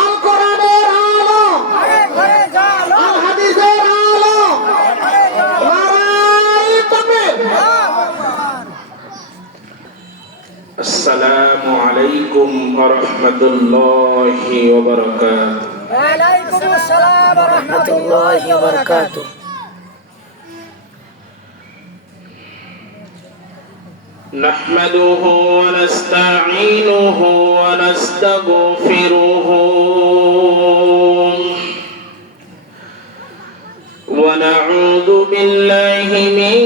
আল কোরআনের আলো, আল হাদিসের আলো, নারায়ে তাকবীর। আসসালামু আলাইকুম ওয়া রাহমাতুল্লাহি ওয়া বারাকাতুহু। ওয়া আলাইকুম আসসালাম ওয়া রাহমাতুল্লাহি ওয়া বারাকাতুহু। نحمده ونستعينه ونستغفره ونعوذ بالله من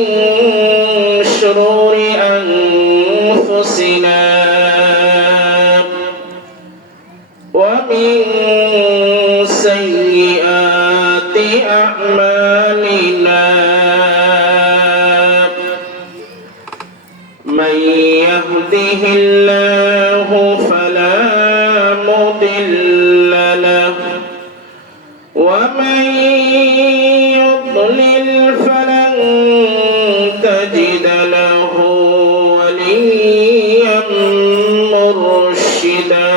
شرور أنفسنا ومن سيئات أعمالنا من يهده الله فلا مضل له ومن يضلل فلن تجد له وليا مرشدا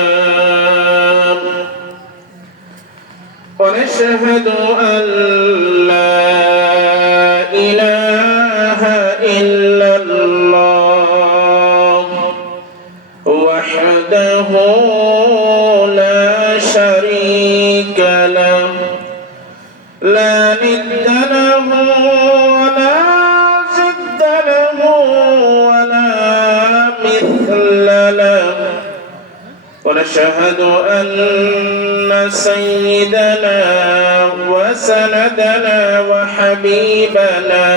ونشهد أن لا إله إلا الله وحده لا شريك له لا ند له ولا ضد له ولا مثل له ونشهد أن سيدنا وسندنا وحبيبنا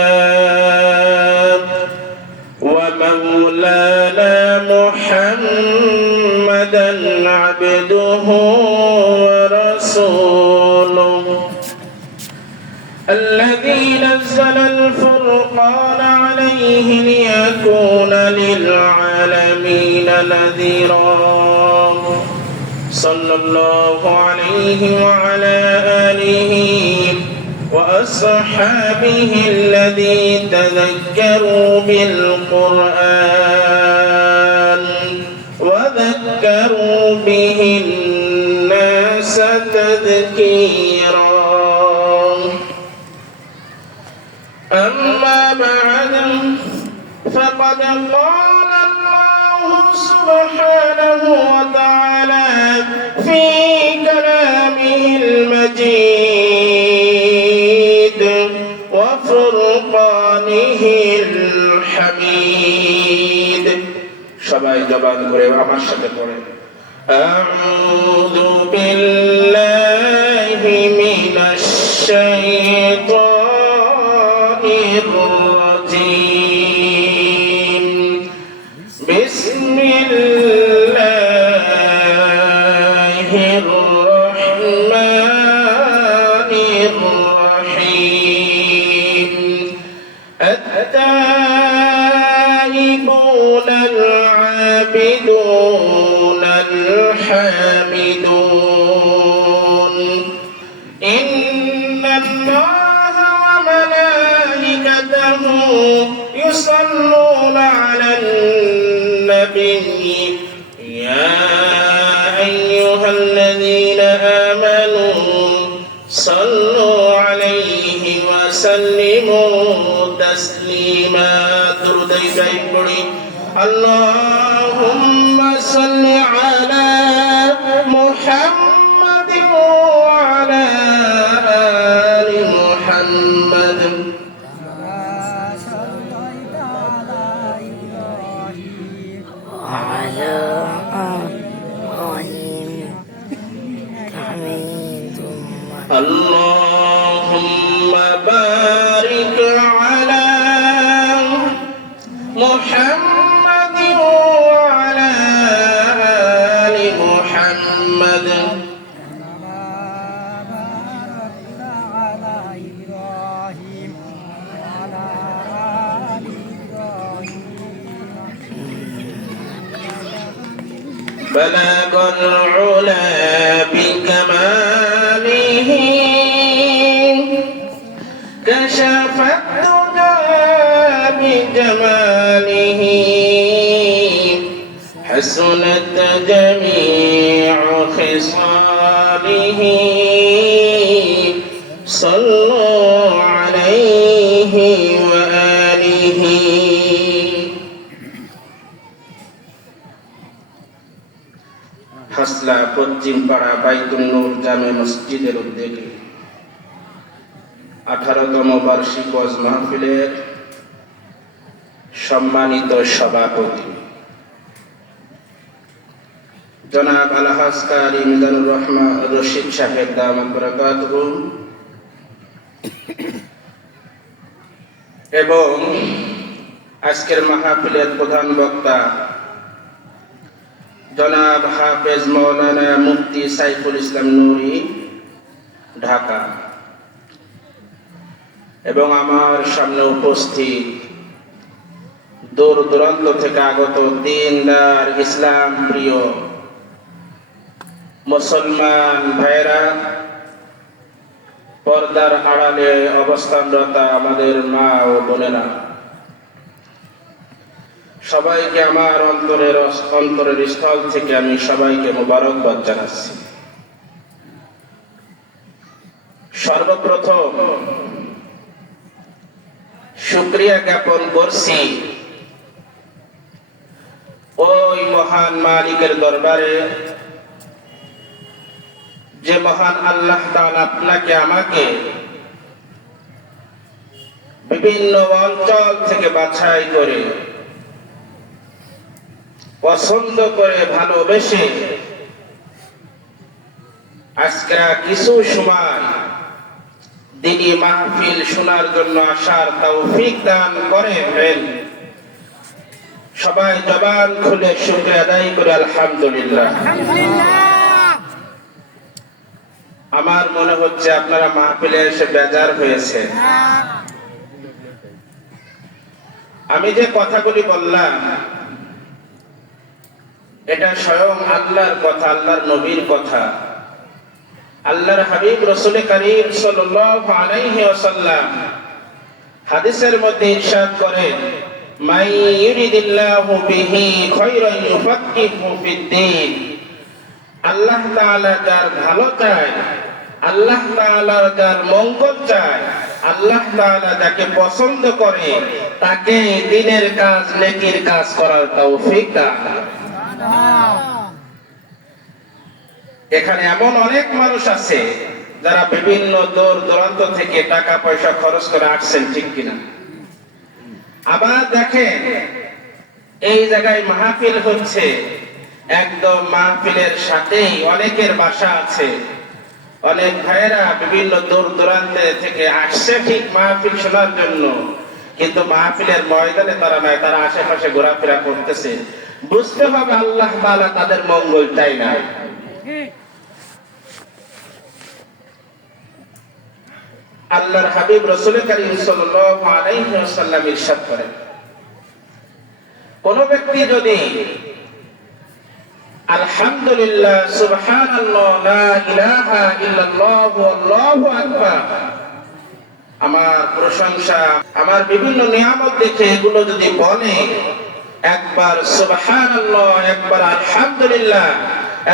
ومولانا محمدا عبده ورسوله الذي نزل الفرقان عليه ليكون للعالمين نذيرا صلى الله عليه وعلى آله وأصحابه الذي تذكروا بالقرآن وذكروا به الناس تذكيرا أما بعد فقد قال الله سبحانه وتعالى في كلامه المجيد وفرقانه الحميد সবাই জবান করে আমার সাথে পড়েন আউযু বিল্লাহি মিনাশ শাইতানির রাজীম বিসমিল্লাহির রাহমানির রাহিম التائبون العابدون الحامدون إن الله وملائكته يصلون على النبي يا أيها الذين آمنوا صلوا عليه وسلموا تسليما اللهم صل على محمد وعلى آل محمد وعلى آل إبراهيم حميد مجيد اللهم بارك على محمد وعلى آل محمد بلغ العلا بكماله كشف الدجى بجماله حسنت جميع خصاله آله صلوا عليه وآله হাসলা পশ্চিম পাড়া বাইতুল নূর জামে মসজিদের উদ্যোগে 18তম বার্ষিক ওয়াজ মাহফিলের সম্মানিত সভাপতি জনাব আলহাজ কারি মিজানুর রহমান রশিদ সাহেব দামাত বরকাতুহু এবং আজকের মাহফিলের প্রধান বক্তা জনাব হাফেজ মাওলানা মুফতি সাইফুল ইসলাম নুরি ঢাকা এবং আমার সামনে উপস্থিত দূর দূরান্ত থেকে আগত দিনদার ইসলাম প্রিয় মুসলমান ভাইরা, পর্দার আড়ালে অবস্থানরত আমাদের মা ও বোনেরা, সবাইকে আমার অন্তরের স্থল থেকে আমি সবাইকে মোবারকবাদ জানাচ্ছি। সর্বপ্রথম শুকরিয়া জ্ঞাপন করছি ওই মহান মালিকের দরবারে যে মহান আল্লাহ তাআলা আপনাকে আমাকে বিভিন্ন অঞ্চল থেকে বাছাই করে পছন্দ করে ভালোবেসে আজকে কিছু সময় দিনী মাহফিল শোনার জন্য আসার তৌফিক দান করেন। সবাই জবান খুলে শুকরিয়া আদায় করে আলহামদুলিল্লাহ। আমার মনে হচ্ছে আপনারা মাহফিলে এসে বেজার হয়েছে। আমি যে কথাগুলি বললাম এটা স্বয়ং আল্লাহর কথা, আল্লাহর নবীর কথা। আল্লাহর হাবিব রাসূল করিম সাল্লাল্লাহু আলাইহি ওয়াসাল্লাম হাদিসের মধ্যে ইরশাদ করেন, মান ইউরিদিল্লাহু বিহি খায়রান ইউফাক্কিহু ফিদ্দীন। আল্লাহ তাআলা যার ভালো চায়, আল্লাহ তাআলা যার মঙ্গল চায়, আল্লাহ তাআলা যাকে পছন্দ করে তাকে দ্বীনের কাজ, নেকির কাজ করার তৌফিক দান। এখানে এমন অনেক মানুষ আছে যারা বিভিন্ন দূর দূরান্ত থেকে টাকা পয়সা খরচ করে আসছেন, ঠিক কিনা? আবার দেখেন এই জায়গায় মাহফিল হচ্ছে, একদম মাহফিলের সাথেই অনেকের বাসা আছে। অনেক ভাইয়েরা বিভিন্ন দূর দূরান্ত থেকে আসছে ঠিক মাহফিল শোনার জন্য, কিন্তু মাহফিলের ময়দানে তারা নাই, তারা আশেপাশে ঘোরাফেরা করতেছে। বুঝতে হবে আল্লাহ তাআলা তাদের মঙ্গল চায় না। আল্লাহর হাবিব রাসূল করিম সাল্লাল্লাহু আলাইহি ওয়াসাল্লাম ইরশাদ করেন, কোন ব্যক্তি যদি আলহামদুলিল্লাহ, সুবহানাল্লাহ, লা ইলাহা ইল্লাল্লাহু আল্লাহু আকবার, আমার প্রশংসা, আমার বিভিন্ন নিয়ামত দেখে এগুলো যদি বলে, একবার সুবহানাল্লাহ, একবার আলহামদুলিল্লাহ,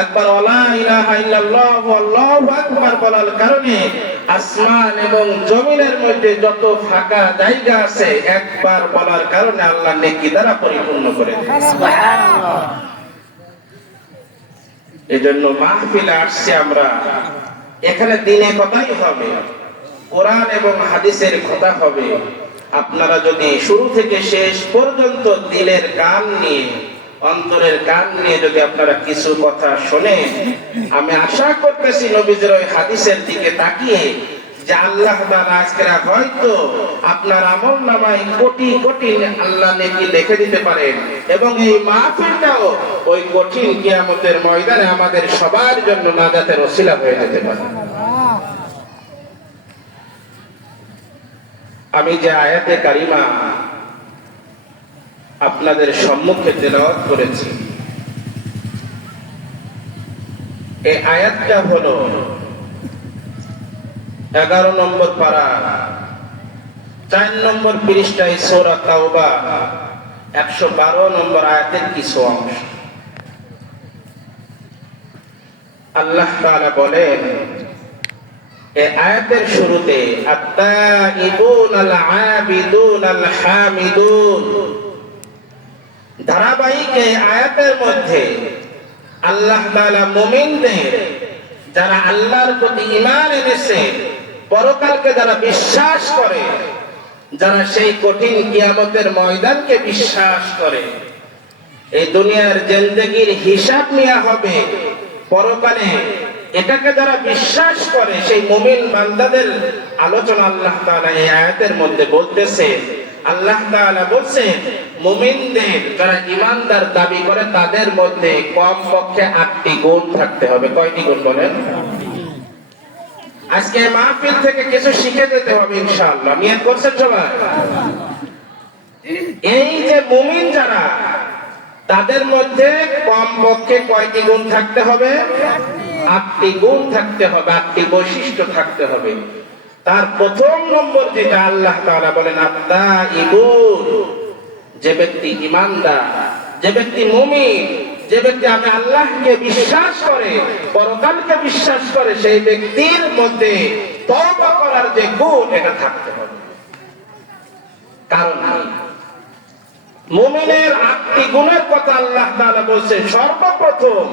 একবার লা ইলাহা ইল্লাল্লাহু আল্লাহু আকবার বলার কারণে আসমান এবং জমিনের মধ্যে যত ফাঁকা জায়গা আছে একবার বলার কারণে আল্লাহ নেকি দ্বারা পরিপূর্ণ করে দেন। সুবহানাল্লাহ। এজন্য মাহফিলে আসছি আমরা, এখানে দ্বীনের কথাই হবে, কোরআন এবং হাদিসের কথা হবে। আপনারা যদি শুরু থেকে শেষ পর্যন্ত দিলের কান নিয়ে, অন্তরের কান নিয়ে যদি আপনারা কিছু কথা শোনেন, আমি আশা করতেছি নবীজির ওই হাদিসের দিকে তাকিয়ে যে আল্লাহ তাআলা আজকে হয়তো আপনার আমলনামায় কোটি কোটি আল্লাহ নেকি লিখে দিতে পারেন, এবং এই মাহফিলটাও ওই কঠিন কিয়ামতের ময়দানে আমাদের সবার জন্য নাজাতের ওসিলা হয়ে যেতে পারে। আমি যে আয়াতে কারিমা আপনাদের সম্মুখে তেলাওয়াত করেছি, এই আয়াতটা হলো 11 নম্বর পারা 4 নম্বর পৃষ্ঠায় সূরা তাওবা 112 নম্বর আয়াতের কিছু অংশ। আল্লাহ তাআলা বলেন এই আয়াতের শুরুতে আত-তাইবুন আল-আবিদুন আল-হামিদুন, ধারাবাহিক এই আয়াতের মধ্যে আল্লাহ তাআলা মুমিনদের, যারা আল্লাহর প্রতি ঈমান এনেছে, পরকালকে যারা বিশ্বাস করে, যারা সেই কঠিন কিয়ামতের ময়দানকে বিশ্বাস করে, এই দুনিয়ার জিন্দেগির হিসাব নেওয়া হবে পরকালে, এটাকে যারা বিশ্বাস করে, সেই মুমিন বান্দাদের আলোচনা আল্লাহ তাআলা এই আয়াতের মধ্যে বলতেছে। আল্লাহ তাআলা বলছেন মুমিনদের, যারা ঈমানদার দাবি করে, তাদের মধ্যে কমপক্ষে 8টি গুণ থাকতে হবে। কয়টি গুণ বলেন? আজকে মাহফিল থেকে কিছু শিখে যেতে হবে ইনশাআল্লাহ। নিয়ত করছেন সবাই? এই যে মুমিন যারা, তাদের মধ্যে কমপক্ষে কয়টি গুণ থাকতে হবে? 8টি গুণ থাকতে হবে, 8টি বৈশিষ্ট্য থাকতে হবে। তার প্রথম নম্বর যেটা আল্লাহ তাআলা বলেন আত-তাইবুন, যে ব্যক্তি ঈমানদার, যে ব্যক্তি মুমিন, যে ব্যক্তি আমি আল্লাহকে বিশ্বাস করে, পরকালকে বিশ্বাস করে, সেই ব্যক্তির মধ্যে তওবা করার যে গুণ, এটা থাকতে হবে। কারণ মুমিনের 8টি গুণের কথা আল্লাহ তাআলা বলছেন। সর্বপ্রথম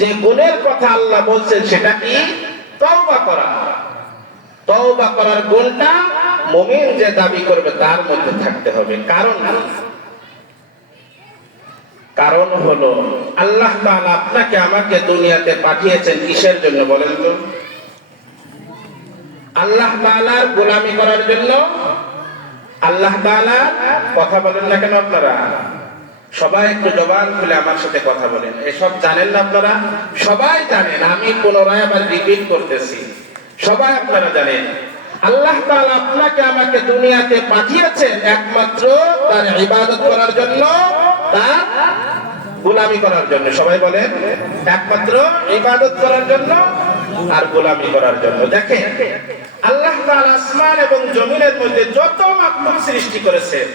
যে গুণের কথা আল্লাহ বলছেন সেটা কি? তওবা করা। তওবা করার গুণটা মুমিন যে দাবি করবে তার মধ্যে থাকতে হবে। কারণ হলো আল্লাহ তাআলা আপনাকে আমাকে দুনিয়াতে পাঠিয়েছেন কিসের জন্য বলেন তো? আল্লাহ তাআলার গোলামি করার জন্য। আল্লাহ তাআলা, কথা বলেন না কেন আপনারা? সবাই একটু জবান খুলে আমার সাথে কথা বলেন। এসব জানেন না আপনারা? সবাই জানেন, আমি পুনরায় আবার রিপিট করতেছি। সবাই আপনারা জানেন আল্লাহ তাআলা আপনাকে আমাকে দুনিয়াতে পাঠিয়েছেন একমাত্র তার ইবাদত করার জন্য, তার গোলামি করার জন্য। সবাই বলেন, একমাত্র ইবাদত করার জন্য আর গোলামি করার জন্য। দেখেন আল্লাহ তাআলা আসমান এবং জমিনের মধ্যে যত মাখলুক সৃষ্টি করেছেন,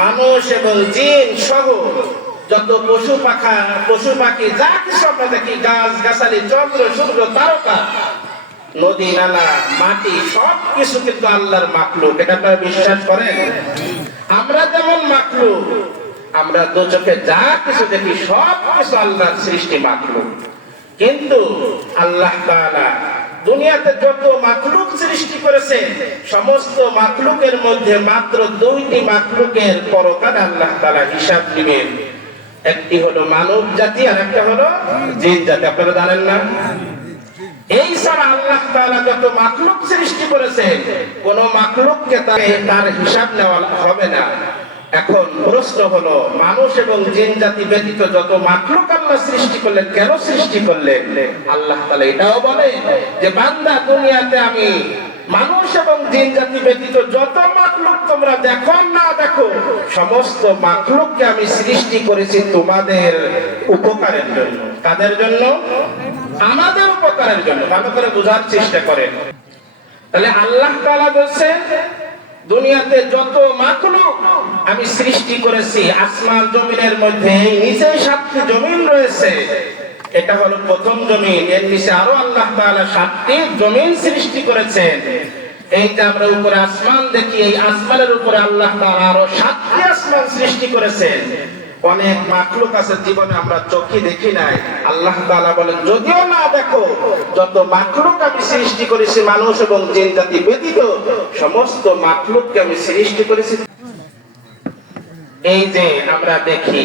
মানুষ এবং জিন সহ যত পশু পাখি যা কিছু আমরা দেখি, গাছ গাছালি, চন্দ্র সূর্য তারকা, নদী নালা, মাটি, সব কিছু কিন্তু আল্লাহর মাখলুক। এটা আপনারা বিশ্বাস করেন? আমরা যেমন মাখলুক, আমরা দু চোখে যা কিছু দেখি সব কিছু আল্লাহর সৃষ্টি মাখলুক। কিন্তু আল্লাহ তাআলা দুনিয়াতে যত মাখলুক সৃষ্টি করেছেন, সমস্ত মাখলুকের মধ্যে মাত্র 2টি মাখলুকের পরকালে আল্লাহ তাআলা হিসাব নেবেন। একটি হলো মানব জাতি আর একটা হলো জিন জাতি। আপনারা জানেন না? এই ছাড়া আল্লাহ তাআলা যত মাখলুক সৃষ্টি করেছেন, কোন মাখলুককে তার হিসাব নেওয়া হবে না। এখন প্রশ্ন হলো, মানুষ এবং জিন জাতি ব্যতীত যত মাখলুক আল্লাহ সৃষ্টি করলেন, কেন সৃষ্টি করলেন? আল্লাহ তাআলা এটাও বলে যে বান্দা, দুনিয়াতে আমি মানুষ এবং জিন জাতি ব্যতীত যত মাখলুক তোমরা দেখো না দেখো, সমস্ত মাখলুককে আমি সৃষ্টি করেছি তোমাদের উপকারের জন্য। কাদের জন্য? আমাদের উপকারের জন্য। ভালো করে বোঝার চেষ্টা করেন। তাহলে আল্লাহ তাআলা বলছেন দুনিয়াতে যত মাখলুক আমি সৃষ্টি করেছি, আসমান জমিনের মধ্যে নিচে 7টি জমিন রয়েছে। এটা হলো প্রথম জমিন। এর নিচে আরো আল্লাহ তাআলা 7টি জমিন সৃষ্টি করেছেন। এই যে আমরা উপরে আসমান দেখি, এই আসমানের উপরে আল্লাহ তাআলা আরো 7টি আসমান সৃষ্টি করেছেন। অনেক মাখলুক আছে জীবনে আমরা চোখে দেখি নাই। আল্লাহ তাআলা বলেন, যদিও না দেখো, যত মাখলুক আমি সৃষ্টি করেছি মানুষ এবং জিন জাতি ব্যতীত সমস্ত মাখলুককে আমি সৃষ্টি করেছি। এই যে আমরা দেখি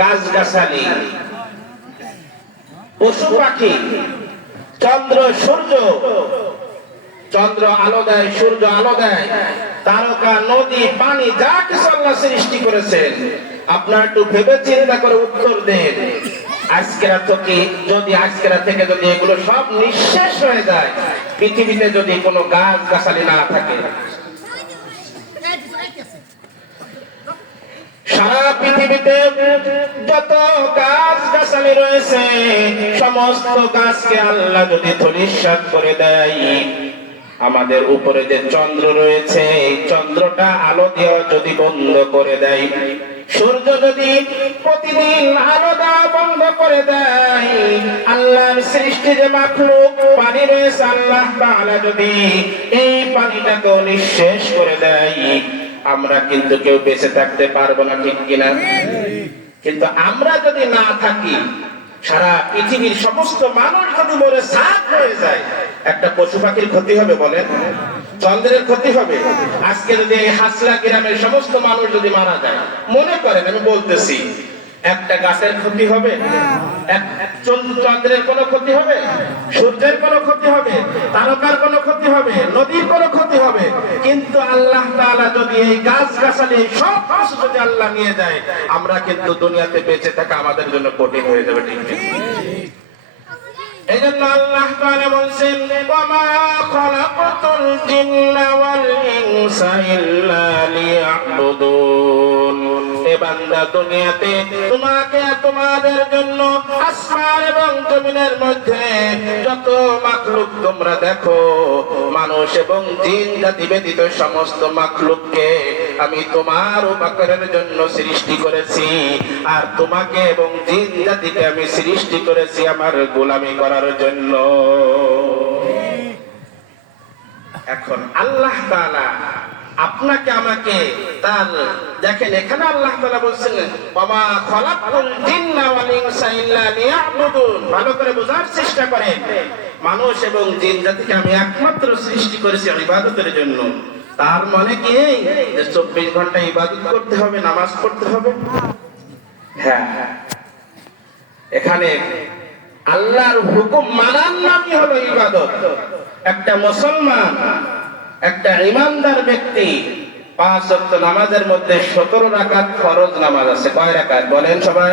গাছ গাছালি, পশু পাখি, চন্দ্র সূর্য, চন্দ্র আলো দেয়, সূর্য আলো দেয়, তারকা, নদী, পানি, যা কিছু আল্লাহ সৃষ্টি করেছেন, আপনার একটু ভেবে চিন্তা করে উত্তর দেন। আজকেরা থেকে যদি এগুলো সব নিঃশেষ হয়ে যায়, পৃথিবীতে যদি কোনো গাছ গাছালি না থাকে, সারা পৃথিবীতে যত গাছ গাছালি রয়েছে, সমস্ত গাছকে আল্লাহ যদি ধূলিসাৎ করে দেয়, আমাদের উপরে যে চন্দ্র রয়েছে, এই চন্দ্রটা আলো দেওয়া যদি বন্ধ করে দেয়, সূর্য যদি প্রতিদিন আলো দেওয়া বন্ধ করে দেয়, আল্লাহর সৃষ্টি যে মাখলুক পানি রয়েছে, আল্লাহ তাআলা যদি এই পানিটাকে নিঃশেষ করে দেয়, আমরা কিন্তু কেউ বেঁচে থাকতে পারবো না, ঠিক কিনা? কিন্তু আমরা যদি না থাকি, সারা পৃথিবীর সমস্ত মানুষ যদি মরে ছাই হয়ে যায়, একটা পশু পাখির ক্ষতি হবে বলেন? চন্দ্রের ক্ষতি হবে? আজকে যদি এই হাসলা গ্রামের সমস্ত মানুষ যদি মারা যায়, মনে করেন আমি বলতেছি, একটা গাছের ক্ষতি হবে? চন্দ্রের কোনো ক্ষতি হবে? সূর্যের কোনো ক্ষতি হবে? তারকার কোনো ক্ষতি হবে? নদীর কোনো ক্ষতি হবে? কিন্তু আল্লাহ তাআলা যদি এই গাছ গাছালি সব কিছু যদি আল্লাহ নিয়ে যায়, আমরা কিন্তু দুনিয়াতে বেঁচে থাকা আমাদের জন্য কঠিন হয়ে যাবে, ঠিক না? এই জন্য আল্লাহ তাআলা বলছেন, ওয়ামা খালাকাতুল জিন্না ওয়াল ইনসা ইল্লা লিয়াবুদুন। হে বান্দা, দুনিয়াতে তোমাকে তোমাদের জন্য আসমান এবং জমিনের মধ্যে যত মাখলুক তোমরা দেখো, মানুষ এবং জিন জাতি ব্যতীত সমস্ত মাখলুককে আমি তোমার উপকারের জন্য সৃষ্টি করেছি, আর তোমাকে এবং জিন জাতিকে আমি সৃষ্টি করেছি আমার গোলামি করার জন্য। এখন আল্লাহ তাআলা আপনাকে আমাকে তার, দেখেন এখানে আল্লাহ তাআলা বলছেন, ওয়ামা খালাকাতুল জিন্না ওয়াল ইনসা ইল্লা লিয়াবুদুন। ভালো করে বোঝার চেষ্টা করেন, মানুষ এবং জিন জাতিকে আমি একমাত্র সৃষ্টি করেছি ইবাদতের জন্য। তার মানে কি যে 24 ঘন্টা ইবাদত করতে হবে, নামাজ পড়তে হবে? হ্যাঁ, এখানে আল্লাহর হুকুম মানার নামই হলো ইবাদত। একটা মুসলমান, একটা ঈমানদার ব্যক্তি 5 ওয়াক্ত নামাজের মধ্যে 17 রাকাত ফরজ নামাজ আছে। কয় রাকাত বলেন সবাই?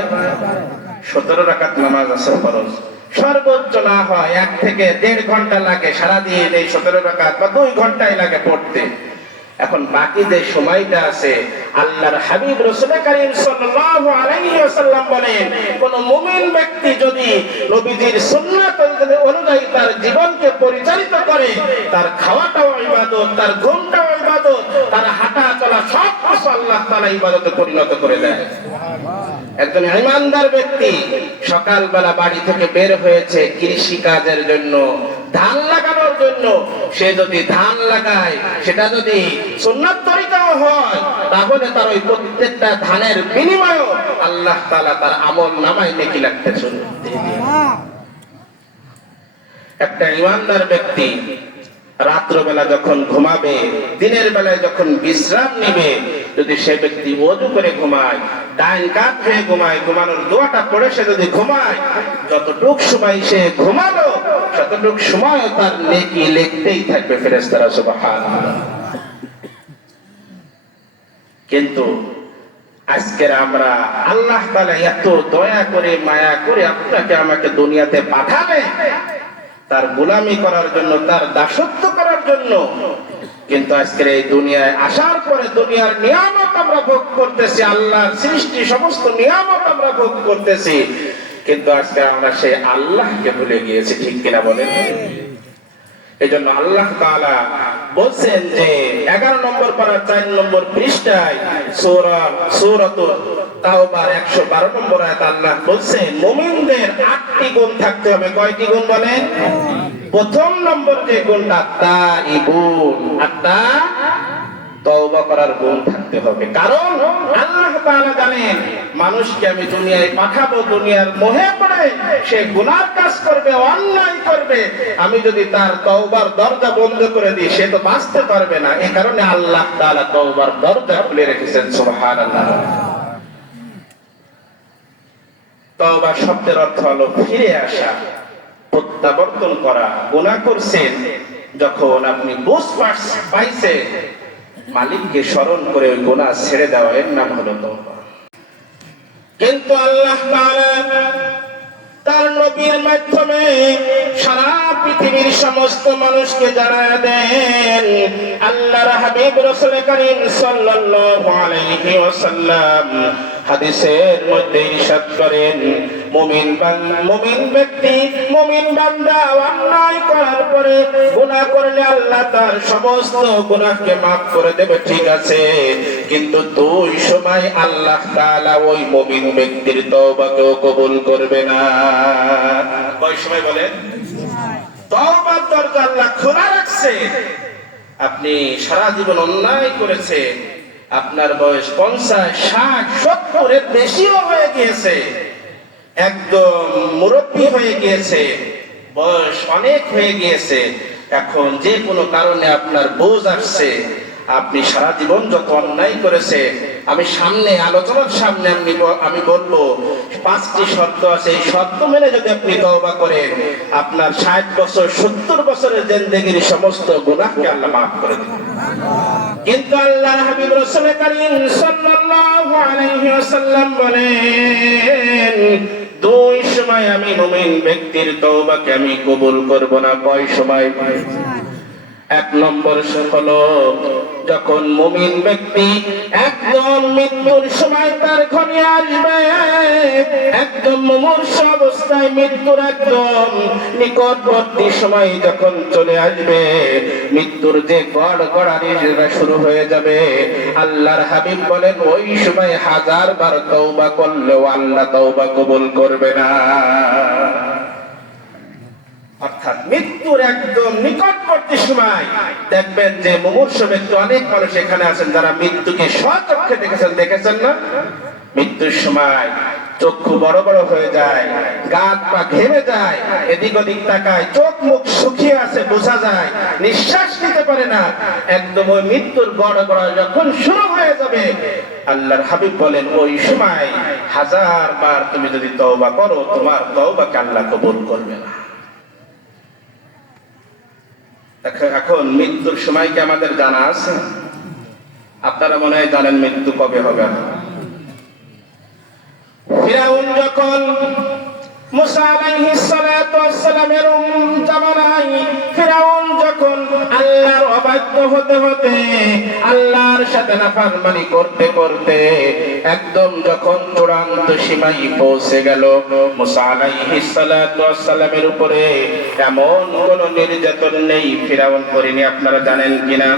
17 রাকাত নামাজ আছে ফরজ। সর্বোচ্চ না হয় 1 থেকে 1.5 ঘন্টা লাগে সারাদিন এই 17 রাকাত, বা 2 ঘন্টাই লাগে পড়তে। এখন বাকি যে সময়টা আছে, আল্লাহর হাবিব রাসূল করিম সাল্লাল্লাহু আলাইহি ওয়াসাল্লাম বলেন, কোন মুমিন ব্যক্তি যদি নবীজির সুন্নাত অনুযায়ী তার জীবনকে পরিচালিত করে, তার খাওয়াটাও ইবাদত, তার ঘুমটাও ইবাদত, তার হাঁটা চলা সব কিছু আল্লাহ তাআলা ইবাদতে পরিণত করে দেয়। একজন ঈমানদার ব্যক্তি সকালবেলা বাড়ি থেকে বের হয়েছে কৃষি কাজের জন্য, ধান লাগানোর জন্য। সে যদি ধান লাগায়, সেটা যদি সুন্নাত তরিকাও হয়, তাহলে তার ওই প্রত্যেকটা ধানের বিনিময়ে আল্লাহ তাআলা তার আমল নামায় নেকি লিখতে শুরু করে দিবেন। একটা ঈমানদার ব্যক্তি রাত্রবেলা যখন ঘুমাবে, দিনের বেলায় যখন বিশ্রাম নিবে, যদি সে ব্যক্তি ওযু করে ঘুমায়, ডাইন কাত হয়ে ঘুমায়, ঘুমানোর দোয়াটা পড়ে সে যদি ঘুমায়, যতটুক সময় সে ঘুমালো ততটুক সময় তার নেকি লিখতেই থাকবে ফেরেশতারা, সুবহানাল্লাহ। কিন্তু আজকের আমরা, আল্লাহ তাআলা এত দয়া করে মায়া করে আপনাকে আমাকে দুনিয়াতে পাঠালে তার গোলামি করার জন্য, তার দাসত্ব করার জন্য। কিন্তু আজকের এই দুনিয়ায় আসার পরে দুনিয়ার নিয়ামত আমরা ভোগ করতেছি, আল্লাহর সৃষ্টি সমস্ত নিয়ামত আমরা ভোগ করতেছি, কিন্তু আজকে আমরা সেই আল্লাহকে ভুলে গিয়েছি, ঠিক কিনা বলেন? এই জন্য আল্লাহ তাআলা বলছেন যে 11 নম্বর পারা 4 নম্বর পৃষ্ঠায় সূরাতুল তাওবার 112 নম্বর আয়াত আল্লাহ বলছেন, মুমিনদের 8টি গুণ থাকতে হবে। কয়টি গুণ বলেন? প্রথম নম্বর যে গুণটা তাইবুন, তওবা করার গুণ থাকতে হবে। কারণ আল্লাহ তাআলা জানেন মানুষকে আমি দুনিয়ায় পাঠাবো, দুনিয়ার মোহে পড়ে সে গুনার কাজ করবে, অন্যায় করবে। আমি যদি তার তওবার দরজা বন্ধ করে দিই, সে তো বাঁচতে পারবে না। এই কারণে আল্লাহ তাআলা তওবার দরজা খুলে রেখেছেন, সুবহানাল্লাহ। তওবা শব্দের অর্থ হলো ফিরে আসা, প্রত্যাবর্তন করা। গুনাহ করছেন, যখন আপনি বুঝ পাইছেন, মালিককে স্মরণ করে ওই গুনাহ ছেড়ে দেওয়া, এর নাম হলো তওবা। কিন্তু আল্লাহ তাআলা তার নবীর মাধ্যমে সারা পৃথিবীর সমস্ত মানুষকে জানায় দেন, আল্লাহর হাবিব রাসূল করিম সাল্লাল্লাহু আলাইহি ওয়াসাল্লাম হাদিসের মধ্যে ইরশাদ করেন, মুমিন ব্যক্তি মুমিন বান্দা অন্যায় করার পরে গুনাহ করলে আল্লাহ তার সমস্ত গুনাহকে maaf করে দেবে, ঠিক আছে, কিন্তু দুই সময় আল্লাহ তাআলা ওই মুমিন ব্যক্তির তওবাকেও কবুল করবে না। কয় সময় বলেন? তওবার দরজা আল্লাহ খোলা রাখছে। আপনি সারা জীবন অন্যায় করেছেন, আপনার বয়স 50, 60, 70 এর বেশিও হয়ে গিয়েছে, একদম মুরব্বী হয়ে গিয়েছে, বয়স অনেক হয়ে গিয়েছে, এখন যে কোনো কারণে আপনার বোঝ আসছে, আপনি সারা জীবন যত অন্যায় করেছেন, আমি সামনে আলোচনার সামনে আমি বলবো 5টি শর্ত আছে, এই শর্ত মেনে যদি আপনি তওবা করেন, আপনার 60 বছর 70 বছরের জিন্দেগির সমস্ত গুনাহকে আল্লাহ maaf করে দিবেন। কিন্তু আল্লাহ হাবিব রাসূল কারীম সাল্লাল্লাহু আলাইহি ওয়াসাল্লাম বলেন, দুই সময় আমি মুমিন ব্যক্তির তওবাকে আমি কবুল করব না। কয় সময়? 1 নম্বর হলো যখন মুমিন ব্যক্তি একদম মৃত্যুর সময় তার ঘরে আসবে, একদম মুমূর্ষু অবস্থায় মৃত্যুর একদম নিকটবর্তী সময় যখন চলে আসবে, মৃত্যুর যে গড়গড়ানি শুরু হয়ে যাবে, আল্লাহর হাবিব বলেন ওই সময় 1000 বার তওবা করলেও আল্লাহ তওবা কবুল করবে না। অর্থাৎ মৃত্যুর একদম নিকটবর্তী সময় দেখবেন যে মুমূর্ষু ব্যক্তি, অনেক মানুষ এখানে আছেন যারা মৃত্যুকে স্বচক্ষে দেখেছেন না? মৃত্যুর সময় চক্ষু বড় বড় হয়ে যায়, গাত পা ঘেমে যায়, এদিক ওদিক তাকায়, চোখ মুখ শুকিয়ে আছে বোঝা যায়, নিঃশ্বাস নিতে পারে না, একদম ওই মৃত্যুর গড়গড়া যখন শুরু হয়ে যাবে, আল্লাহর হাবিব বলেন ওই সময় 1000 বার তুমি যদি তওবা করো, তোমার তওবাকে আল্লাহ কবুল করবে না। এখন মৃত্যুর সময় কি আমাদের জানা আছে? আপনারা মনে হয় জানেন মৃত্যু কবে হবে। ফিরাউন যখন মুসা আলাইহিস সালাতু ওয়াস সালামের জামানায় ফিরাউন যখন আল্লাহর অবাধ্য হতে হতে, আল্লাহর সাথে নাফরমানি করতে করতে একদম যখন চূড়ান্ত সীমায় পৌঁছে গেল, মুসা আলাইহিস সালাতু ওয়াস সালামের উপরে এমন কোন নির্যাতন নেই ফিরাউন করেনি। আপনারা জানেন কিনা?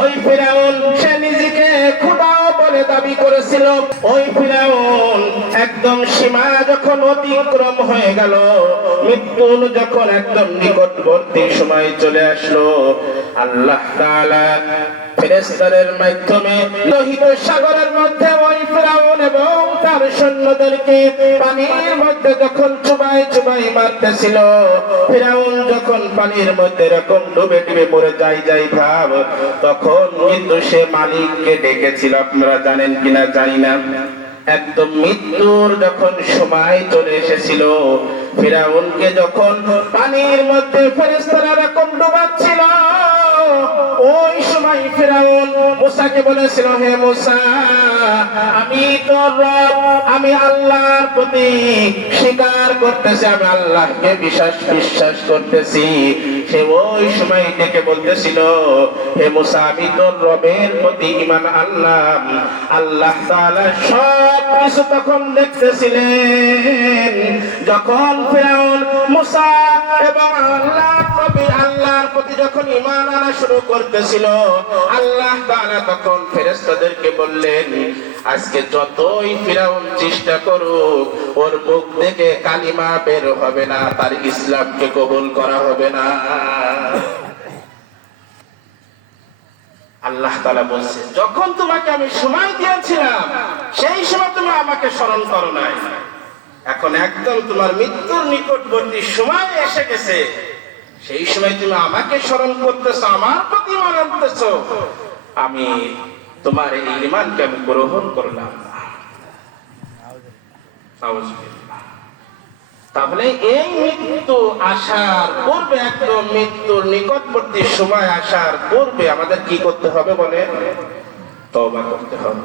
ওই ফিরাউন সে নিজেকে খোদা বলে দাবি করেছিল। ওই ফিরাউন একদম সীমা যখন অতিক্রম হয়ে গেল, মৃত্যুর যখন একদম নিকটবর্তী সময় চলে আসলো, আল্লাহ তাআলা ফেরেশতাদের মাধ্যমে লোহিত সাগরের মধ্যে ওই ফিরাউন এবং তার সৈন্যদেরকে পানির মধ্যে যখন চুবাই চুবাই মারতেছিল, ফিরাউন যখন পানির মধ্যে এরকম ডুবে ডুবে মরে যাই ভাব, তখন কিন্তু সে মালিককে ডেকেছিল। আপনারা জানেন কিনা জানি না। একদম মৃত্যুর যখন সময় চলে এসেছিল, ফিরাউনকে যখন পানির মধ্যে ফেরেশতারা এরকম ডুবাচ্ছিল, ওই সময় ফিরাউন মুসাকে বলেছিল, হে মুসা, আমি তোর রব, আমি আল্লাহর প্রতি স্বীকার করতেছি, আমি আল্লাহকে বিশ্বাস করতেছি। সে ওই সময় ডেকে বলতেছিল, হে মুসা, আমি তোর রবের প্রতি ঈমান আনলাম। আল্লাহ তাআলা সব কিছু তখন দেখতেছিলেন। যখন ফিরাউন মুসা এবং আল্লাহর প্রতি যখন ঈমান আনা শুরু করতেছিল, আল্লাহ তাআলা তখন ফেরেশতাদেরকে বললেন, আজকে যতই ফিরাউন চেষ্টা করুক, ওর মুখ থেকে কালিমা বের হবে না, তার ইসলামকে কবুল করা হবে না। আল্লাহ তাআলা বলছে, যখন তোমাকে আমি সময় দিয়েছিলাম, সেই সময় তুমি আমাকে স্মরণ করো নাই। এখন একদম তোমার মৃত্যুর নিকটবর্তী সময় এসে গেছে, সেই সময় তুমি আমাকে স্মরণ করতেছো, আমার প্রতি ঈমান আনতেছো, আমি তোমার এই ঈমানকে আমি গ্রহণ করলাম না। তাহলে এই মৃত্যু আসার পূর্বে, একদম মৃত্যুর নিকটবর্তী সময় আসার পূর্বে আমাদের কি করতে হবে বলে? তওবা করতে হবে।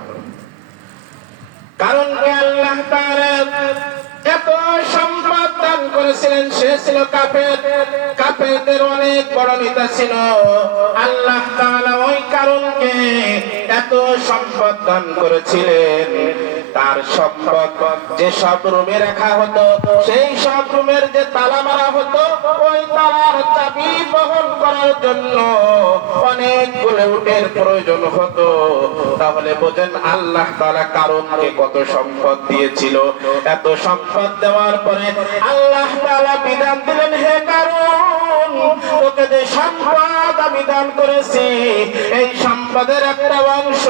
কারণ কি আল্লাহ তাআলা এত সম্পদ দান করেছিলেন, সে ছিল কাফের, কাফেরদের অনেক বড় নেতা ছিল। আল্লাহ তাআলা ওই কারণকে এত সম্পদ দান করেছিলেন, তার সম্পদ যে সব রুমে রাখা হতো, সেই সব রুমের যে তালা মারা হতো, ওই তালার চাবি বহন করার জন্য অনেকগুলো উটের প্রয়োজন হতো। তাহলে বোঝেন আল্লাহ তাআলা কারণকে কত সম্পদ দিয়েছিল। এত সম্পদ দেওয়ার পরে আল্লাহ তাআলা বিধান দিলেন, হে কারণ, তোকে যে সম্পদ আমি দান করেছি, এই সম্পদের একটা অংশ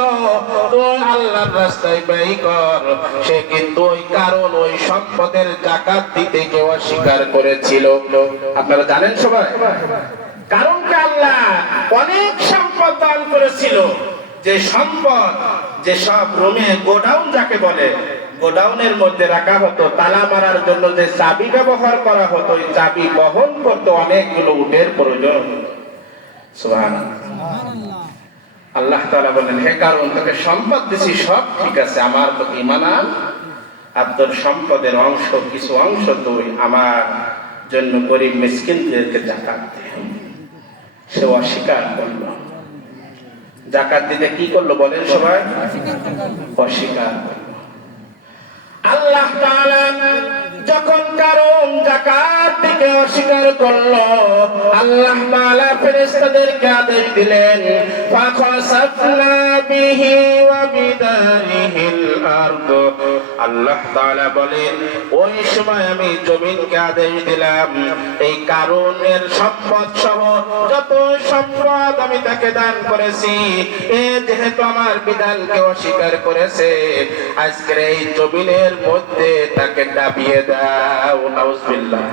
তুই আল্লাহর রাস্তায় ব্যয় কর। সে কিন্তু ওই কারণ ওই সম্পদের যাকাত দিতে কেউ অস্বীকার করেছিল। আপনারা জানেন সবাই, কারণকে আল্লাহ অনেক সম্পদ দান করেছিল। যে সম্পদ যে সব রুমে গোডাউন যাকে বলে, গোডাউনের মধ্যে রাখা হতো, তালা মারার জন্য যে চাবি ব্যবহার করা হতো, ওই চাবি বহন করতে অনেকগুলো উটের প্রয়োজন। সুবহানাল্লাহ। আল্লাহ তাআলা বলেন, হে কারণ, তোকে সম্পদ দিছি, সব ঠিক আছে, আমার প্রতি ঈমান আন, আর তোর সম্পদের অংশ, কিছু অংশ তুই আমার জন্য গরিব মিসকিনদেরকে যাকাত দে। সে অস্বীকার করল। যাকাত দিতে কি করলো বলেন সবাই? অস্বীকার করল। আল্লাহ তাআলা যখন কারণ যাকাত দিতে অস্বীকার করলো, আল্লাহ তাআলা ফেরেশতাদেরকে আদেশ দিলেন, ফাখাসাফনা বিহি ওয়া বিদারিহিল আরদ। আল্লাহ তাআলা বলেন, ওই সময় আমি জমিনকে আদেশ দিলাম, এই কারণের সম্পদ সহ যত সম্পদ আমি তাকে দান করেছি, এ যেহেতু আমার বিধানকে অস্বীকার করেছে, আজকের এই জমিনের মধ্যে তাকে ডাবিয়ে দাও। নাউজুবিল্লাহ।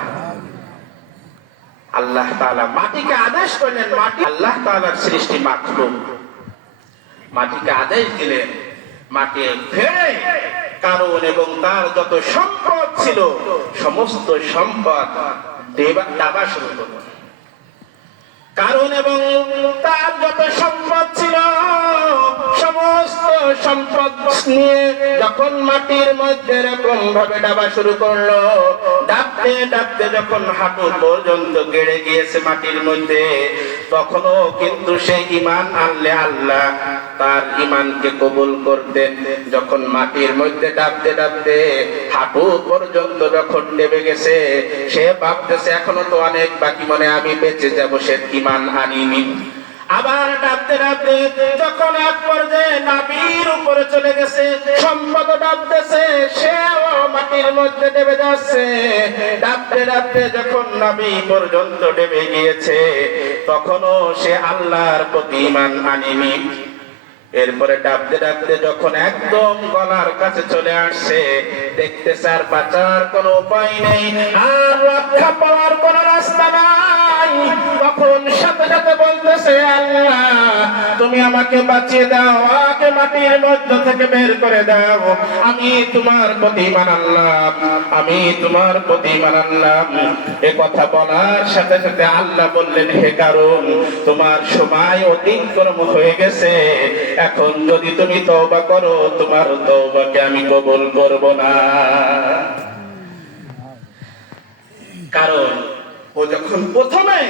আল্লাহ তাআলা মাটিকে আদেশ করলেন, মাটি আল্লাহ তাআলার সৃষ্টি মাখলুক, মাটিকে আদেশ দিলেন, মাটি ফেড়ে কারণ এবং তার যত সম্পদ ছিল সমস্ত সম্পদ দাবা শুরু করল। কারণ এবং তার যত সম্পদ ছিল সমস্ত সম্পদ নিয়ে যখন মাটির মধ্যে এরকম ভাবে ডাবা শুরু করলো, ডাবতে ডাবতে যখন হাঁটু পর্যন্ত গেড়ে গিয়েছে মাটির মধ্যে, তখনও কিন্তু সে ঈমান আনলে আল্লাহ তার ঈমানকে কবুল করতেন। যখন মাটির মধ্যে ডাবতে ডাবতে হাঁটু পর্যন্ত যখন নেমে গেছে, সে ভাবতেছে এখনো তো অনেক বাকি, মানে আমি বেঁচে যাব, সে ঈমান আনিনি। আবার ডাবতে ডাবতে যখন এক পর্যায়ে নাভির উপরে চলে গেছে, সম্পদ ডাবতেছে, সেও মাটির মধ্যে ডেবে যাচ্ছে। ডাবতে ডাবতে যখন নাভি পর্যন্ত ডেবে গিয়েছে, তখনও সে আল্লাহর প্রতি ঈমান আনেনি। এরপরে ডাবতে ডাবতে যখন একদম গলার কাছে চলে আসছে, দেখতেছে আর বাঁচার কোনো উপায় নেই, আর রক্ষা পাওয়ার কোনো রাস্তা নাই, তখন সাথে সাথে বলতেছে, আল্লাহ তুমি আমাকে বাঁচিয়ে দাও, আমাকে মাটির মধ্য থেকে বের করে দাও, আমি তোমার প্রতি ঈমান আনলাম, আমি তোমার প্রতি ঈমান আনলাম। এ কথা বলার সাথে সাথে আল্লাহ বললেন, হে কারণ, তোমার সময় অতিক্রম হয়ে গেছে, এখন যদি তুমি তওবা করো, তোমার তওবাকে আমি কবুল করব না। কারণ ও যখন প্রথমে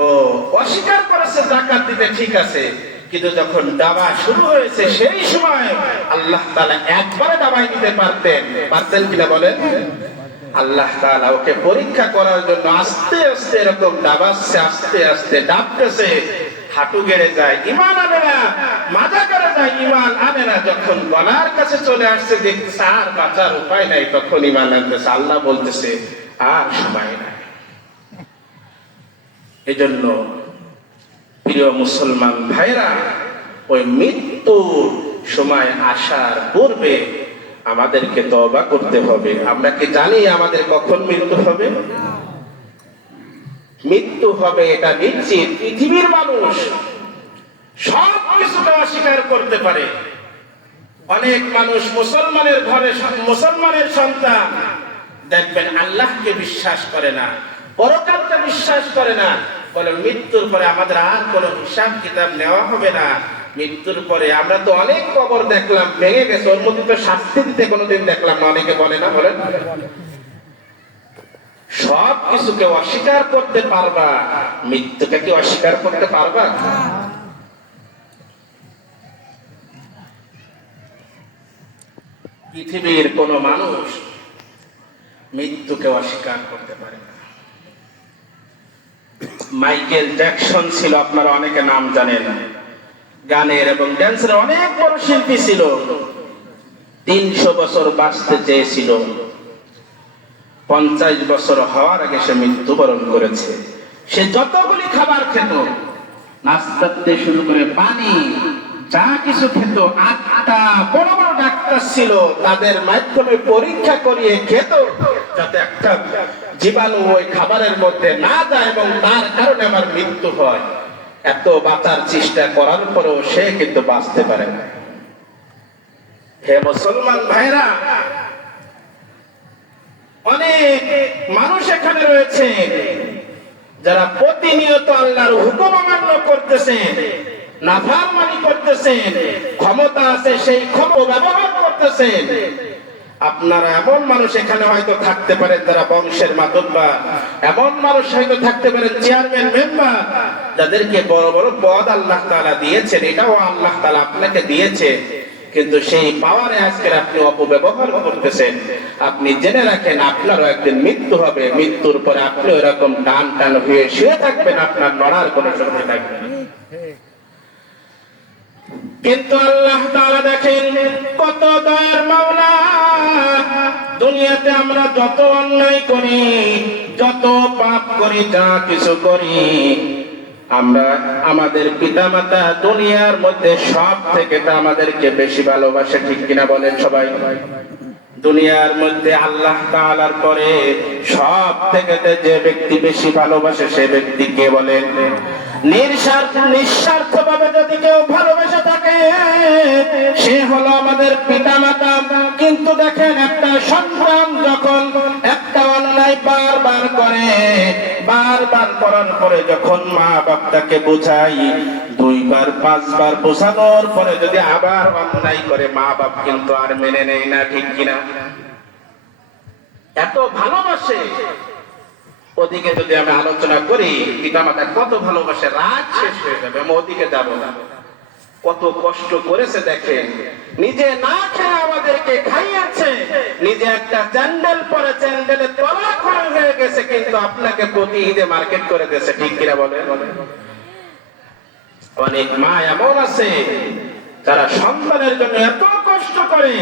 ও অস্বীকার করেছে যাকাত দিতে, ঠিক আছে, কিন্তু যখন দাবা শুরু হয়েছে সেই সময় আল্লাহ তাআলা একবারে দাবাই দিতে পারতেন কিনা বলেন? আল্লাহ তাআলা ওকে পরীক্ষা করার জন্য আস্তে আস্তে এরকম দাবাচ্ছে, আস্তে আস্তে ডাবতেছে, হাঁটু গেড়ে যায়, ঈমান আনে না, মাজা করে যায়, ঈমান আনে না। যখন গলার কাছে চলে আসছে, দেখছে আর বাঁচার উপায় নাই, তখন ঈমান আনতেছে। আল্লাহ বলতেছে, আর সময় নাই। এজন্য প্রিয় মুসলমান ভাইরা, ওই মৃত্যুর সময় আসার পূর্বে আমাদেরকে তওবা করতে হবে। আমরা কি জানি আমাদের কখন মৃত্যু হবে? মৃত্যু হবে এটা নিশ্চিত। পৃথিবীর মানুষ সব কিছুকে অস্বীকার করতে পারে। অনেক মানুষ মুসলমানের ঘরে, মুসলমানের সন্তান দেখবেন আল্লাহকে বিশ্বাস করে না, পরকালকে বিশ্বাস করে না, বলে মৃত্যুর পরে আমাদের আর কোনো হিসাব কিতাব নেওয়া হবে না। মৃত্যুর পরে আমরা তো অনেক কবর দেখলাম, ভেঙে গেছে, ওর মধ্যে তো শাস্তি দিতে কোনোদিন দেখলাম না। অনেকে বলে না, বলেন? সব কিছুকে অস্বীকার করতে পারবা, মৃত্যুকে কি অস্বীকার করতে পারবা? পৃথিবীর কোন মানুষ মৃত্যুকে অস্বীকার করতে পারে না। মাইকেল জ্যাকসন ছিল, আপনারা অনেকে নাম জানেন, গানের এবং ড্যান্সের অনেক বড় শিল্পী ছিল। 300 বছর বাঁচতে চেয়েছিল, 50 বছর হওয়ার আগে সে মৃত্যুবরণ করেছে। সে যতগুলি খাবার খেত, নাস্তা থেকে শুরু করে পানি, যা কিছু খেত, 8টা বড় বড় ডাক্তার ছিল, তাদের মাধ্যমে পরীক্ষা করিয়ে খেত যাতে একটা জীবাণু ওই খাবারের মধ্যে না যায় এবং তার কারণে আমার মৃত্যু হয়। এত বাঁচার চেষ্টা করার পরেও সে কিন্তু বাঁচতে পারে না। হে মুসলমান ভাইরা, অনেক মানুষ এখানে রয়েছে যারা প্রতিনিয়ত আল্লাহর হুকুম অমান্য করতেছেন, নাফরমানি করতেছেন, ক্ষমতা আছে সেই ক্ষমতা ব্যবহার করতেছেন। আপনারা এমন মানুষ এখানে হয়তো থাকতে পারেন যারা বংশের মাতব্বর, এমন মানুষ হয়তো থাকতে পারেন চেয়ারম্যান, মেম্বার, যাদেরকে বড় বড় পদ আল্লাহ তাআলা দিয়েছেন, এটাও আল্লাহ তাআলা আপনাকে দিয়েছে, কিন্তু সেই পাওয়ারে আজকে আপনি অপব্যবহার করতেছেন। আপনি জেনে রাখেন আপনারও একদিন মৃত্যু হবে, মৃত্যুর পরে আপনি এরকম টান টান হয়ে শুয়ে থাকবেন, আপনার নড়ার কোনো শক্তি থাকবে না। কিন্তু আল্লাহ তাআলা দেখেন কত দয়ার মাওলা। দুনিয়াতে আমরা যত অন্যায় করি, যত পাপ করি, যা কিছু করি, আমরা আমাদের পিতামাতা দুনিয়ার মধ্যে সব থেকে তা আমাদেরকে বেশি ভালোবাসে, ঠিক কিনা বলেন সবাই? দুনিয়ার মধ্যে আল্লাহ তাআলার পরে সব থেকে যে ব্যক্তি বেশি ভালোবাসে সে ব্যক্তি কে বলেন? নিঃস্বার্থ ভাবে যদি কেউ ভালোবেসে থাকে সে হলো আমাদের পিতামাতা। কিন্তু দেখেন, একটা সন্তান যখন একটা অন্যায় বারবার করে, বারবার করার পরে যখন মা বাপ তাকে বোঝাই, 2 বার 5 বার বোঝানোর পরে যদি আবার অন্যায় করে, মা বাপ কিন্তু আর মেনে নেয় না, ঠিক কিনা? এত ভালোবাসে। ওদিকে যদি আমি আলোচনা করি পিতামাতা কত ভালোবাসে, রাত শেষ হয়ে যাবে, আমি ওদিকে যাবো না। কত কষ্ট করেছে দেখেন, নিজে না খেয়ে আমাদেরকে খাইয়েছে, নিজে একটা চ্যান্ডেল পরে চ্যান্ডেলের তলা ক্ষয় হয়ে গেছে, কিন্তু আপনাকে প্রতি ঈদে মার্কেট করে দিয়েছে, ঠিক কিনা বলে? অনেক মা এমন আছে যারা সন্তানের জন্য এত কষ্ট করে,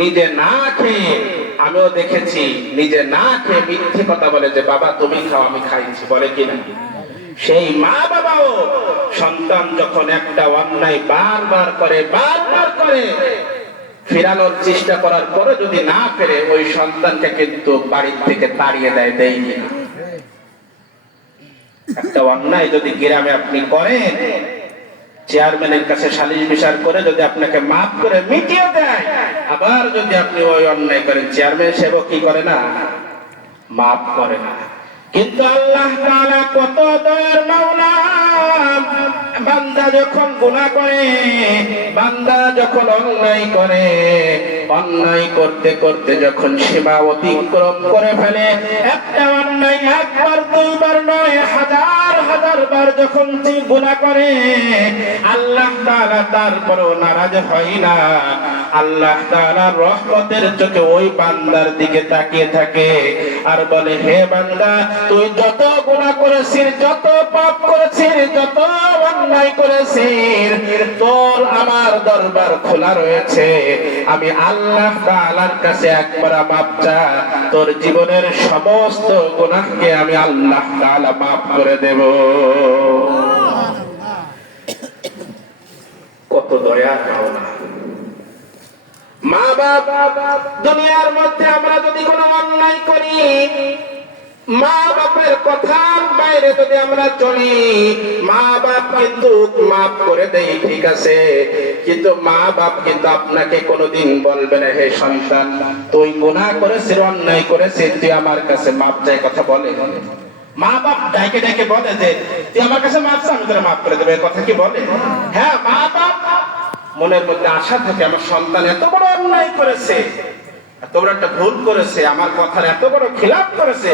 নিজে না খেয়ে, আমিও দেখেছি, নিজে না খেয়ে মিথ্যে কথা বলে যে বাবা তুমি খাও আমি খাইছি, বলে কিনা? সেই মা বাবাও সন্তান যখন একটা অন্যায় বারবার করে, বারবার করে, ফেরানোর চেষ্টা করার পরে যদি না ফেরে, ওই সন্তানকে কিন্তু বাড়ির থেকে তাড়িয়ে দেয়, দেয় কিনা? একটা অন্যায় যদি গ্রামে আপনি করেন, চেয়ারম্যানের কাছে সালিশ বিচার করে যদি আপনাকে মাফ করে মিটিয়ে দেয়, আবার যদি আপনি ওই অন্যায় করেন, চেয়ারম্যান সেবক কি করে না? মাফ করে না। কিন্তু আল্লাহ তাআলা কত দয়ার মাওলা। বান্দা যখন গুনাহ করে, বান্দা যখন অন্যায় করে, অন্যায় করতে করতে যখন সীমা অতিক্রম করে ফেলে, একটা অন্যায় 1 বার 2 বার নয়, হাজার হাজার বার যখন গুনাহ করে, আল্লাহ তাআলা তারপরও নারাজ হয় না। আল্লাহ তাআলা রহমতের চোখে ওই বান্দার দিকে তাকিয়ে থাকে আর বলে, হে বান্দা, তুই যত গুনাহ করেছিস, যত পাপ করেছিস, যত অন্যায় করেছিস, তোর আমার দরবার খোলা রয়েছে। আমি আল্লাহ তাআলার কাছে একবার মাপ চা, তোর জীবনের সমস্ত গুনাহকে আমি আল্লাহ তাআলা মাফ করে দেব। কত দয়া মাওলা। মা বাপ, দুনিয়ার মধ্যে আমরা যদি কোনো অন্যায় করি, মা বাপের কথার বাইরে যদি আমরা চলি, মা বাপ কিন্তু মাফ করে দেয়, ঠিক আছে, কিন্তু মা বাপ কিন্তু আপনাকে কোনোদিন বলবে না, হে সন্তান তুই গুনাহ করেছিস, অন্যায় করেছিস, তুই আমার কাছে মাফ চাই, কথা বলে? মা বাপ ডাকে ডাকে বলে যে তুই আমার কাছে মাফ চা, আমি তোরা মাফ করে দেবো, কথা কি বলে? হ্যাঁ, মা বাপ মনের মধ্যে আশা থাকে, আমার সন্তান এত বড় অন্যায় করেছে, এত বড় একটা ভুল করেছে, আমার কথার এত বড় খিলাফ করেছে,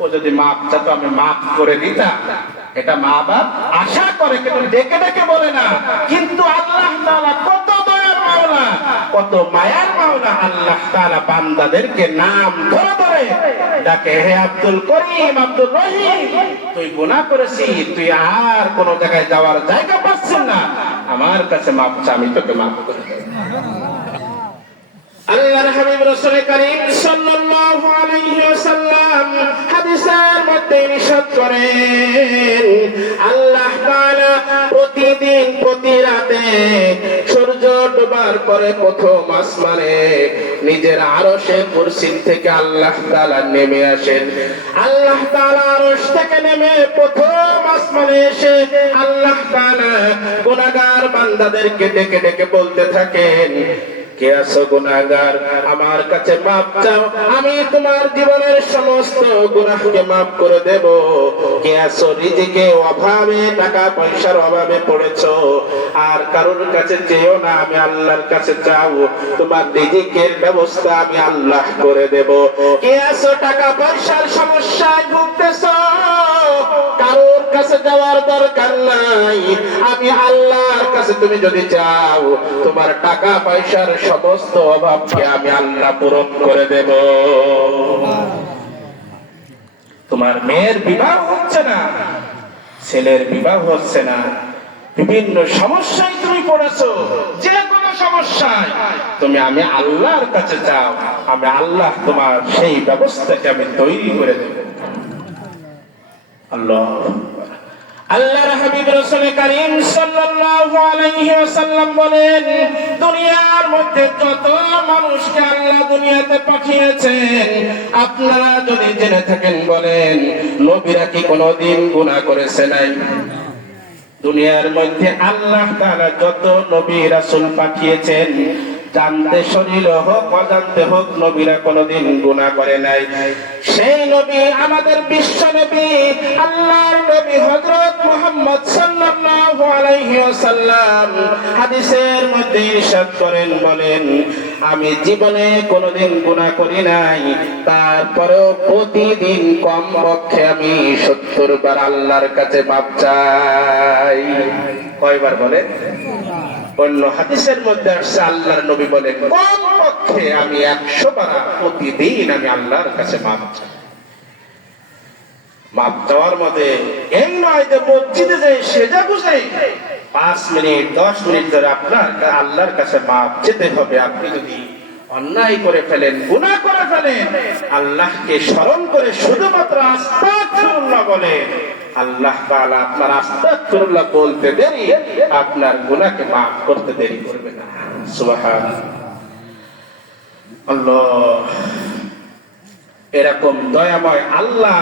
ও যদি মাপ চাতো আমি মাফ করে দিতাম। এটা মা বাপ আশা করে, কিন্তু ডেকে ডেকে বলে না। কিন্তু আল্লাহ তাআলা কত দয়ার মাওলা, কত মায়ার মাওলা আল্লাহ তাআলা বান্দাদেরকে নাম ধরে ধরে ডাকে, হে আব্দুল করিম, আব্দুল রহিম, তুই গুনাহ করেছিস, তুই আর কোন জায়গায় যাওয়ার জায়গা পাচ্ছিস না, আমার কাছে মাপ চা, আমি তোকে মাফ করে দেব। আল্লাহর হাবিব রাসূল করিম সাল্লাল্লাহু আলাইহি ওয়াসাল্লাম হাদিসের মধ্যে ইরশাদ করেন, আল্লাহ তাআলা প্রতিদিন প্রতি রাতে সূর্য ডোবার পরে প্রথম আসমানে নিজের আরশে কুরসি থেকে আল্লাহ তাআলা নেমে আসেন। আল্লাহ তাআলা আরশ থেকে নেমে প্রথম আসমানে এসে আল্লাহ তাআলা গুনাহগার বান্দাদেরকে ডেকে ডেকে বলতে থাকেন, কে আছো গুনাহগার, আমার কাছে মাপ চাও, আমি তোমার জীবনের সমস্ত গুনাহকে মাফ করে দেব। কে আছো রিজিকে অভাবে, টাকা পয়সার অভাবে পড়েছো, আর কারোর কাছে চেয়েও না, আমি আল্লাহর কাছে চাও, তোমার রিজিকের ব্যবস্থা আমি আল্লাহ করে দেব। কে আছো টাকা পয়সার সমস্যায় ভুগতেছো, কারোর কাছে যাওয়ার দরকার নাই, আমি আল্লাহর কাছে তুমি যদি চাও, তোমার টাকা পয়সার সমস্ত অভাবকে আমি আল্লাহ পূরণ করে দেব। তোমার মেয়ের বিবাহ হচ্ছে না, ছেলের বিবাহ হচ্ছে না, বিভিন্ন সমস্যায় তুমি পড়েছো, যে কোনো সমস্যায় তুমি আমি আল্লাহর কাছে চাও, আমি আল্লাহ তোমার সেই ব্যবস্থাকে আমি তৈরি করে দেব। আল্লাহ আল্লাহর হাবিব রাসূল করিম সাল্লাল্লাহু আলাইহি ওয়াসাল্লাম বলেন, দুনিয়ার মধ্যে যত মানুষকে আল্লাহ দুনিয়াতে পাঠিয়েছেন, আপনারা যদি জেনে থাকেন বলেন, নবীরা কি কোনোদিন গুনাহ করেছে নাই? দুনিয়ার মধ্যে আল্লাহ তাআলা যত নবী রাসূল পাঠিয়েছেন, জানতে শরীর হোক অজান্তে হোক, নবীরা কোনোদিন গুনাহ করে নাই। সেই নবী আমাদের বিশ্ব নবী, আল্লাহর নবী হযরত মুহাম্মদ সাল্লাল্লাহু আলাইহি ওয়াসাল্লাম হাদিসের মধ্যে ইরশাদ করেন, বলেন, আমি জীবনে কোনোদিন গুনাহ করি নাই, তারপরেও প্রতিদিন কমপক্ষে আমি 70 বার আল্লাহর কাছে মাপ চাই। কয়বার বলেন? অন্য হাদিসের মধ্যে আসছে আল্লাহর নবী বলেন, কমপক্ষে আমি 100 বার প্রতিদিন আমি আল্লাহর কাছে মাপ চাই। মাপ চাওয়ার মধ্যে এই নয় যে মসজিদে যে সেজা গুজে 5 মিনিট 10 মিনিট ধরে আপনার আল্লাহর কাছে মাপ চেতে হবে। আপনি যদি অন্যায় করে ফেলেন, গুনাহ করে ফেলেন, আল্লাহকে স্মরণ করে শুধুমাত্র আস্তাগফিরুল্লাহ বলেন, আল্লাহ তাআলা আপনার আস্তাগফিরুল্লাহ বলতে দেরি আপনার গুনাহকে মাফ করতে দেরি করবে না। সুবহানাল্লাহ। এরকম দয়াময় আল্লাহ,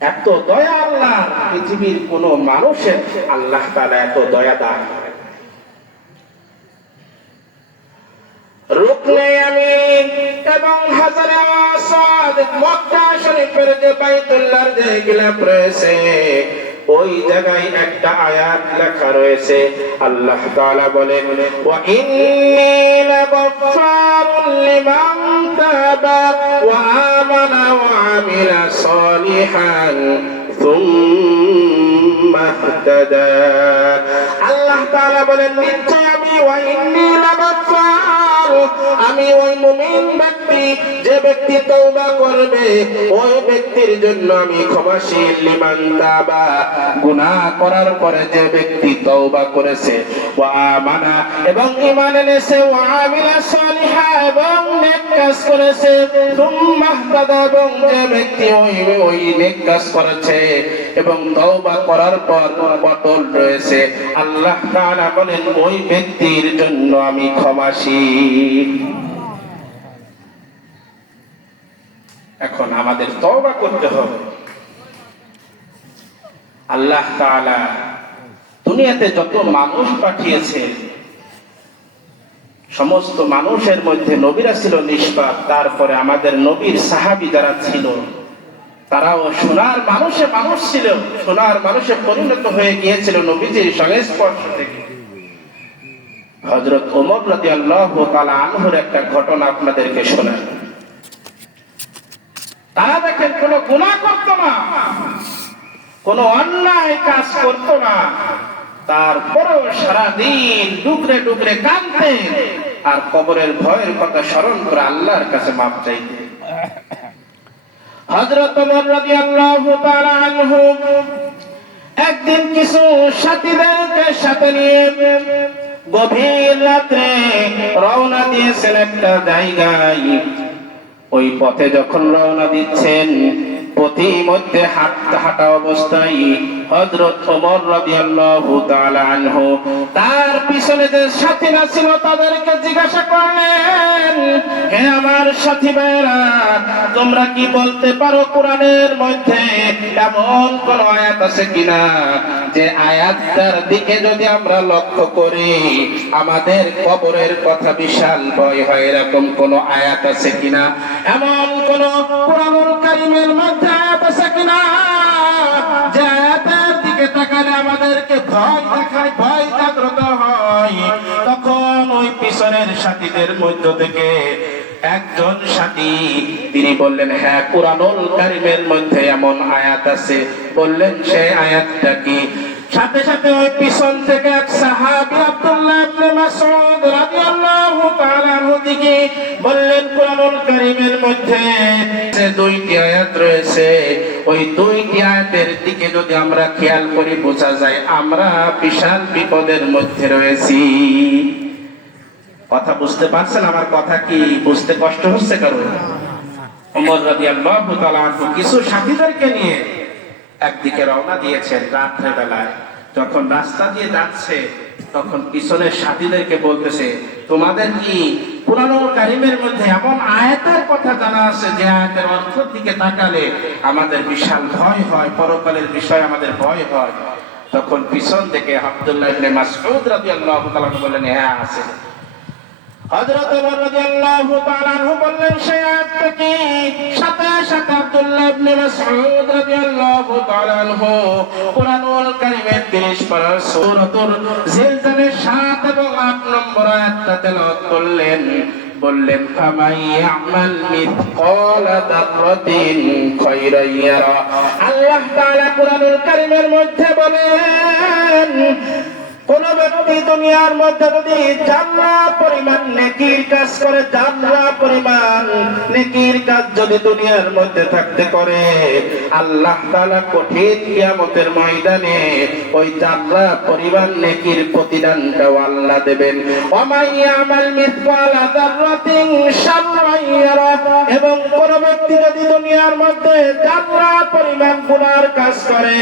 এত দয়া আল্লাহ, পৃথিবীর কোন মানুষের আল্লাহ তাআলা এত দয়া দান করেন। রুকনে আমিন এবং হাজারে আসাদ, মক্কা শরীফের যে বাইতুল্লাহর যে গিলাফ রয়েছে, ওই জায়গায় একটা আয়াত লেখা রয়েছে। আল্লাহ তাআলা বলেন, ওয়া ইন্নী লাগাফফারুল লিমান তাবা ওয়া আমানা ওয়া আমিলা সলিহান সুম্মা ইহতাদা। আল্লাহ তাআলা বলেন, নিশ্চয় আমি ওয়া ইন্নী লাগাফফার, আমি ওই মুমিন ব্যক্তি, যে ব্যক্তি তওবা করবে, ওই ব্যক্তির জন্য আমি ক্ষমাশীল। লিমান তাবা, গুনাহ করার পরে যে ব্যক্তি তওবা করেছে, ওয়া আমানা এবং ঈমান এনেছে, ওয়া আমিলা সলিহা এবং নেক কাজ করেছে, সুম্মা ইহতাদা এবং যে ব্যক্তি ওই নেক কাজ করেছে এবং তওবা করার পর অটল রয়েছে, আল্লাহ তাআলা বলেন ওই ব্যক্তির জন্য আমি ক্ষমাশীল। এখন আমাদের তওবা করতে হবে। আল্লাহ তাআলা দুনিয়াতে যত মানুষ পাঠিয়েছে, সমস্ত মানুষের মধ্যে নবীরা ছিল নিষ্পাপ। তারপরে আমাদের নবীর সাহাবী যারা ছিল, তারাও সোনার মানুষে মানুষ ছিল, সোনার মানুষে পরিণত হয়ে গিয়েছিল নবীজির সংস্পর্শ থেকে। হযরত ওমর রাদিয়াল্লাহু তাআলা আনহুর একটা ঘটনা আপনাদেরকে শোনাই। তারা দেখেন কোনো গুনাহ করত না, কোনো অন্যায় কাজ করত না, তারপরেও সারাদিন ডুকরে ডুকরে কাঁদতেন আর কবরের ভয়ের কথা স্মরণ করে আল্লাহর কাছে মাপ চাইতেন। হযরত ওমর রাদিয়াল্লাহু তাআলা আনহু একদিন কিছু সাথীদেরকে সাথে নিয়ে গভীর রাত্রে রওনা দিয়েছেন একটা জায়গায়। ওই পথে যখন রওনা দিচ্ছেন, পথিমধ্যে হাঁটা অবস্থায় হযরত ওমর রাদিয়াল্লাহু তাআলা আনহু তার পিছনে যে সাথীরা ছিল তাদেরকে জিজ্ঞাসা করলেন, হে আমার সাথী ভাইরা, তোমরা কি বলতে পারো কোরআনের মধ্যে এমন কোন আয়াত আছে কিনা যে আয়াতটার দিকে যদি আমরা লক্ষ্য করি আমাদের কবরের কথা বিশাল ভয় হয়, এরকম কোন আয়াত আছে কিনা? এমন কোন কোরআনুল কারীমের মধ্যে আয়াত আছে কিনা যে আয়াতের দিকে তাকালে আমাদেরকে ভয় দেখায়, ভয় জাগ্রত হয়? তখন ওই পিছনের সাথীদের মধ্য থেকে একজন সাথী তিনি বললেন, হ্যাঁ, কুরআনুল কারীমের মধ্যে এমন আয়াত আছে। বললেন সেই আয়াতটা কি? সাথে সাথে ওই পিছন থেকে এক সাহাবী আব্দুল্লাহ ইবনে মাসউদ রাদিয়াল্লাহু তাআলা আনহু থেকে বললেন, কুরআনুল কারীমের মধ্যে যে দুইটি আয়াত রয়েছে, ওই দুইটি আয়াতের দিকে যদি আমরা খেয়াল করি বোঝা যায় আমরা বিশাল বিপদের মধ্যে রয়েছি। কথা বুঝতে পারছেন? আমার কথা কি বুঝতে কষ্ট হচ্ছে কারণ? ওমর রাদিয়াল্লাহু তাআলা আনহু কিছু সাথীদেরকে নিয়ে একদিকে রওনা দিয়েছেন রাত্রে বেলায়। যখন রাস্তা দিয়ে যাচ্ছে তখন পিছনের সাথীদেরকে বলতেছে, তোমাদের কি কুরআনুল কারীমের মধ্যে এমন আয়াতের কথা জানা আছে যে আয়াতের অর্থের দিকে তাকালে আমাদের বিশাল ভয় হয়, পরকালের বিষয় আমাদের ভয় হয়? তখন পিছন থেকে আব্দুল্লাহ ইবনে মাসউদ রাদিয়াল্লাহু তাআলা বললেন, হ্যাঁ আছে। হযরত ওমর রাদিয়াল্লাহু তাআলা আনহু বললেন, সেই আয়াতটা কি? সাথে সাথে আব্দুল্লাহ ইবনে মাসউদ রাদিয়াল্লাহু তাআলা আনহু কুরআনুল কারীমের 30 পারার সূরাতুল জিলজালের 7 এবং 8 নম্বর আয়াতটা তেলাওয়াত করলেন। বললেন, ফামান ইয়ামাল মিসকালা যাররাতিন খায়রান ইয়ারা। আল্লাহ তাআলা কুরআনুল কারীমের মধ্যে বলেন, কোন ব্যক্তি দুনিয়ার মধ্যে যদি জাররা পরিমাণ নেকির কাজ করে, জাররা পরিমাণ নেকির কাজ যদি দুনিয়ার মধ্যে থাকতে করে, আল্লাহ তাআলা কঠিন কিয়ামতের ময়দানে ওই জাররা পরিমাণ নেকির প্রতিদানটাও আল্লাহ দেবেন। ওয়া মান ইয়ামাল মিসকালা যাররাতিন শাররান ইয়ারা। এবং কোন ব্যক্তি যদি দুনিয়ার মধ্যে জাররা পরিমাণ গুনার কাজ করে,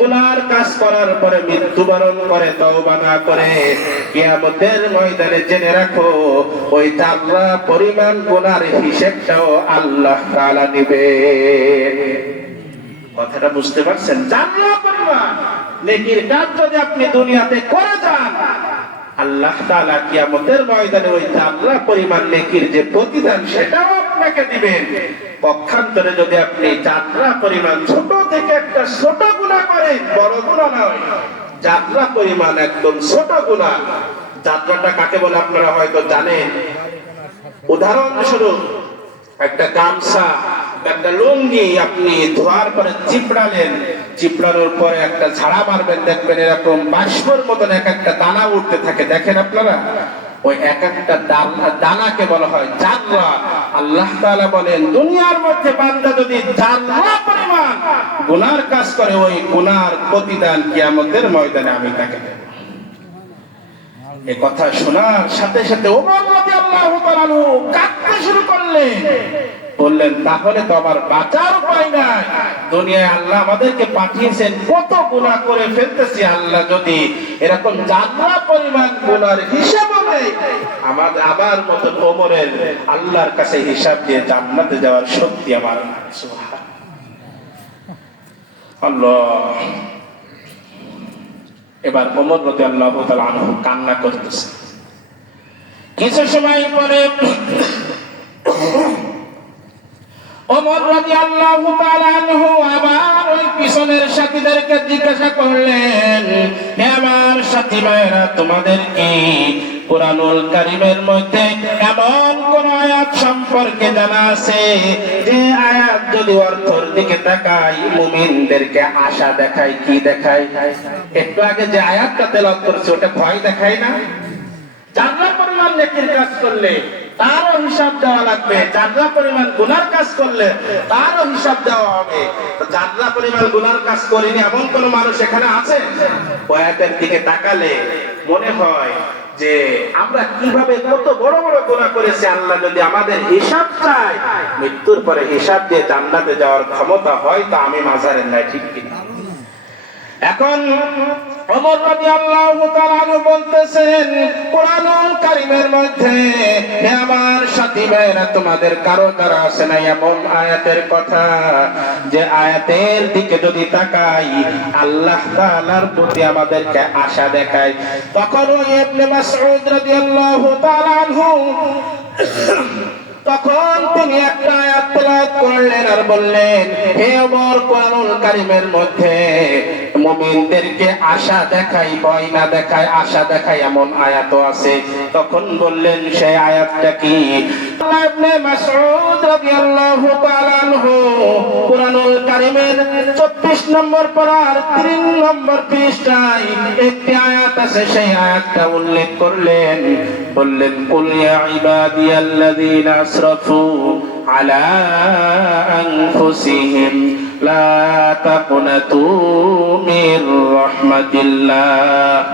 গুনার কাজ করার পরে মৃত্যুবরণ করে, তওবা না করে, কিয়ামতের ময়দানে জেনে রাখো ওই জাররা পরিমাণ গুনার হিসাবটাও আল্লাহ তাআলা নেবে। কথাটা বুঝতে পারছেন? জাররা পরিমাণ নেকির কাজ যদি আপনি দুনিয়াতে করে যান, আল্লাহ তাআলা কিয়ামতের ময়দানে ওই জাররা পরিমাণ নেকির যে প্রতিদান সেটাও আপনাকে দিবেন। পক্ষান্তরে যদি আপনি জাররা পরিমাণ ছোট থেকে একটা ছোট গুনাহ করেন, বড় গুনাহ নয়, জাররা পরিমাণ একদম ছোট গুনাহ। জাররাটা কাকে বলে আপনারা হয়তো জানেন। উদাহরণস্বরূপ একটা গামছা, একটা লুঙ্গি আপনি ধোয়ার পরে চিপড়ালেন, চিপড়ানোর পরে একটা ঝাড়া মারবেন, দেখবেন এরকম বাষ্পের মতন এক একটা দানা উঠতে থাকে। দেখেন আপনারা, ওই এক একটা দানাকে বলা হয় জাররা। আল্লাহ তাআলা বলেন, দুনিয়ার মধ্যে বান্দা যদি জাররা পরিমাণ গুনার কাজ করে, ওই গুনার প্রতিদান কিয়ামতের ময়দানে আমি তাকে দেব। এই কথা শোনার সাথে সাথে ওমর রাদিয়াল্লাহু তাআলা কাঁদতে শুরু করলেন। বললেন, তাহলে তো আমার বাঁচার উপায় নাই। দুনিয়ায় আল্লাহ আমাদেরকে পাঠিয়েছেন, কত গুনাহ করে ফেলতেছি। আল্লাহ যদি এরকম জাররা পরিমাণ গুনার হিসাব নেই, আমার মতো ওমরের আল্লাহর কাছে হিসাব দিয়ে জান্নাতে যাওয়ার শক্তি আমার নাই। সুবহানাল্লাহ। এবার ওমর রাদিয়াল্লাহু তাআলা আনহু কান্না করতেছে। কিছু সময় পরে ওমর রাদিয়াল্লাহু তাআলা আনহু আবার ওই পিছনের সাথীদেরকে জিজ্ঞাসা করলেন, হে আমার সাথী ভাইরা, তোমাদের কি কোরআনুল কারীমের মধ্যে এমন কোন আয়াত সম্পর্কে জানা আছে যে আয়াত যদি অর্থের দিকে তাকাই মুমিনদেরকে আশা দেখায়? কি দেখায়? একটু আগে যে আয়াতটা তেলাওয়াত করছে ওটা ভয় দেখায় না? যারা পরিমাণ নেকির কাজ করলে তারও হিসাব দেওয়া লাগবে, যারা পরিমাণ গুনার কাজ করলে তারও হিসাব দেওয়া হবে। তো যারা পরিমাণ গুনার কাজ করেনি এমন কোন মানুষ এখানে আছে? আয়াতের দিকে তাকালে মনে হয় যে আমরা কিভাবে কত বড় বড় গুনাহ করেছি, আল্লাহ যদি আমাদের হিসাব চায়, মৃত্যুর পরে হিসাব দিয়ে জান্নাতে যাওয়ার ক্ষমতা হয়, তা আমি মাজারের নাই, ঠিক কিনা? এখন ওমর রাদিয়াল্লাহু তাআলা আনহু বলতেছেন কোরআনুল কারীমের মধ্যে, হে আমার সাথী ভাইরা, তোমাদের কারো দ্বারা আছে না এমন আয়াতের কথা যে আয়াতের দিকে যদি তাকাই আল্লাহ তাআলার প্রতি আমাদেরকে আশা দেখায়? তখন ওই ইবনে মাসউদ রাদিয়াল্লাহু তাআলা আনহু তখন তিনি একটা আয়াত তেলাওয়াত করলেন আর বললেন, হে ওমর, কোরআনুল কারীমের মধ্যে মুমিনদেরকে আশা দেখায়, ভয় না দেখায়, আশা দেখায় এমন আয়াতও আছে। তখন বললেন সেই আয়াতটা কি? ইবনে মাসউদ রাদিয়াল্লাহু তাআলা আনহু কোরআনুল কারীমের 24 নম্বর পারার 3 নম্বর পৃষ্ঠায় একটি আয়াত আছে, সেই আয়াতটা উল্লেখ করলেন। বললেন, কুল ইয়া ইবাদিয়াল্লাযীনা আসরাফু আলা আনফুসিহিম লা তাকনাতু মির রাহমাতিল্লাহ।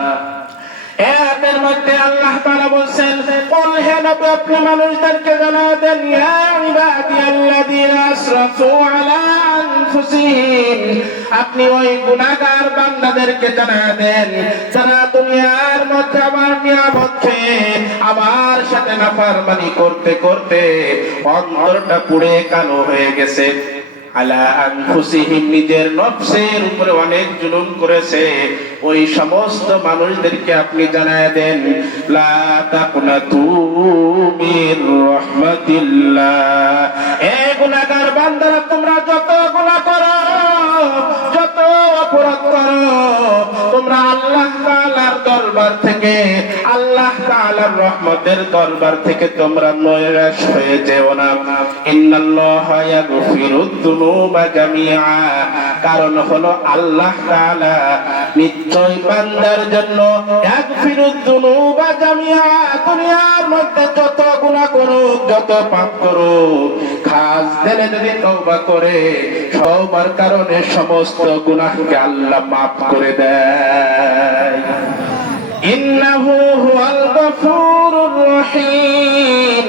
এর মধ্যে আল্লাহ তাআলা বলেন, কুল হে নবী, আপনি মানুষদেরকে জানান দেন, ইয়া ইবাদিয়াল্লাযীনা আসরাফু আলা আনফুসিহিম, আপনি ওই গুনাহগার বান্দাদেরকে জানান দেন যারা দুনিয়ার মধ্যে আমার নিয়ামত খেয়ে আমার সাথে নাফরমানি করতে করতে অন্তরটা পুড়ে কালো হয়ে গেছে। আলা আনফুসিহিম, নিজের নফসের উপরে অনেক জুলুম করেছে, ওই সমস্ত মানুষদেরকে আপনি জানায় দেন, লা তাকনাতু মির রাহমাতিল্লাহ। এ গুনাহগার বান্দারা, তোমরা যত গুনাহ করো, যত অপরাধ করো, তোমরা আল্লাহ তাআলার দরবার থেকে, আল্লাহ তাআলার রহমতের দরবার থেকে তোমরা নৈরাশ হয়ে যেও না। ইন্নাল্লাহা ইয়াগফিরুদ যুনুবা জামিআ, কারণ হলো আল্লাহ তাআলা নিশ্চয় বান্দার জন্য ইয়াগফিরুদ যুনুবা জামিআ, দুনিয়ার মধ্যে যত গুনাহ করুক, যত পাপ করুক, খাস দিলে যদি তওবা করে তওবার কারণে সমস্ত গুনাহকে আল্লাহ মাফ করে দেয়। ইন্নাহু হুয়াল গফুরুর রহিম।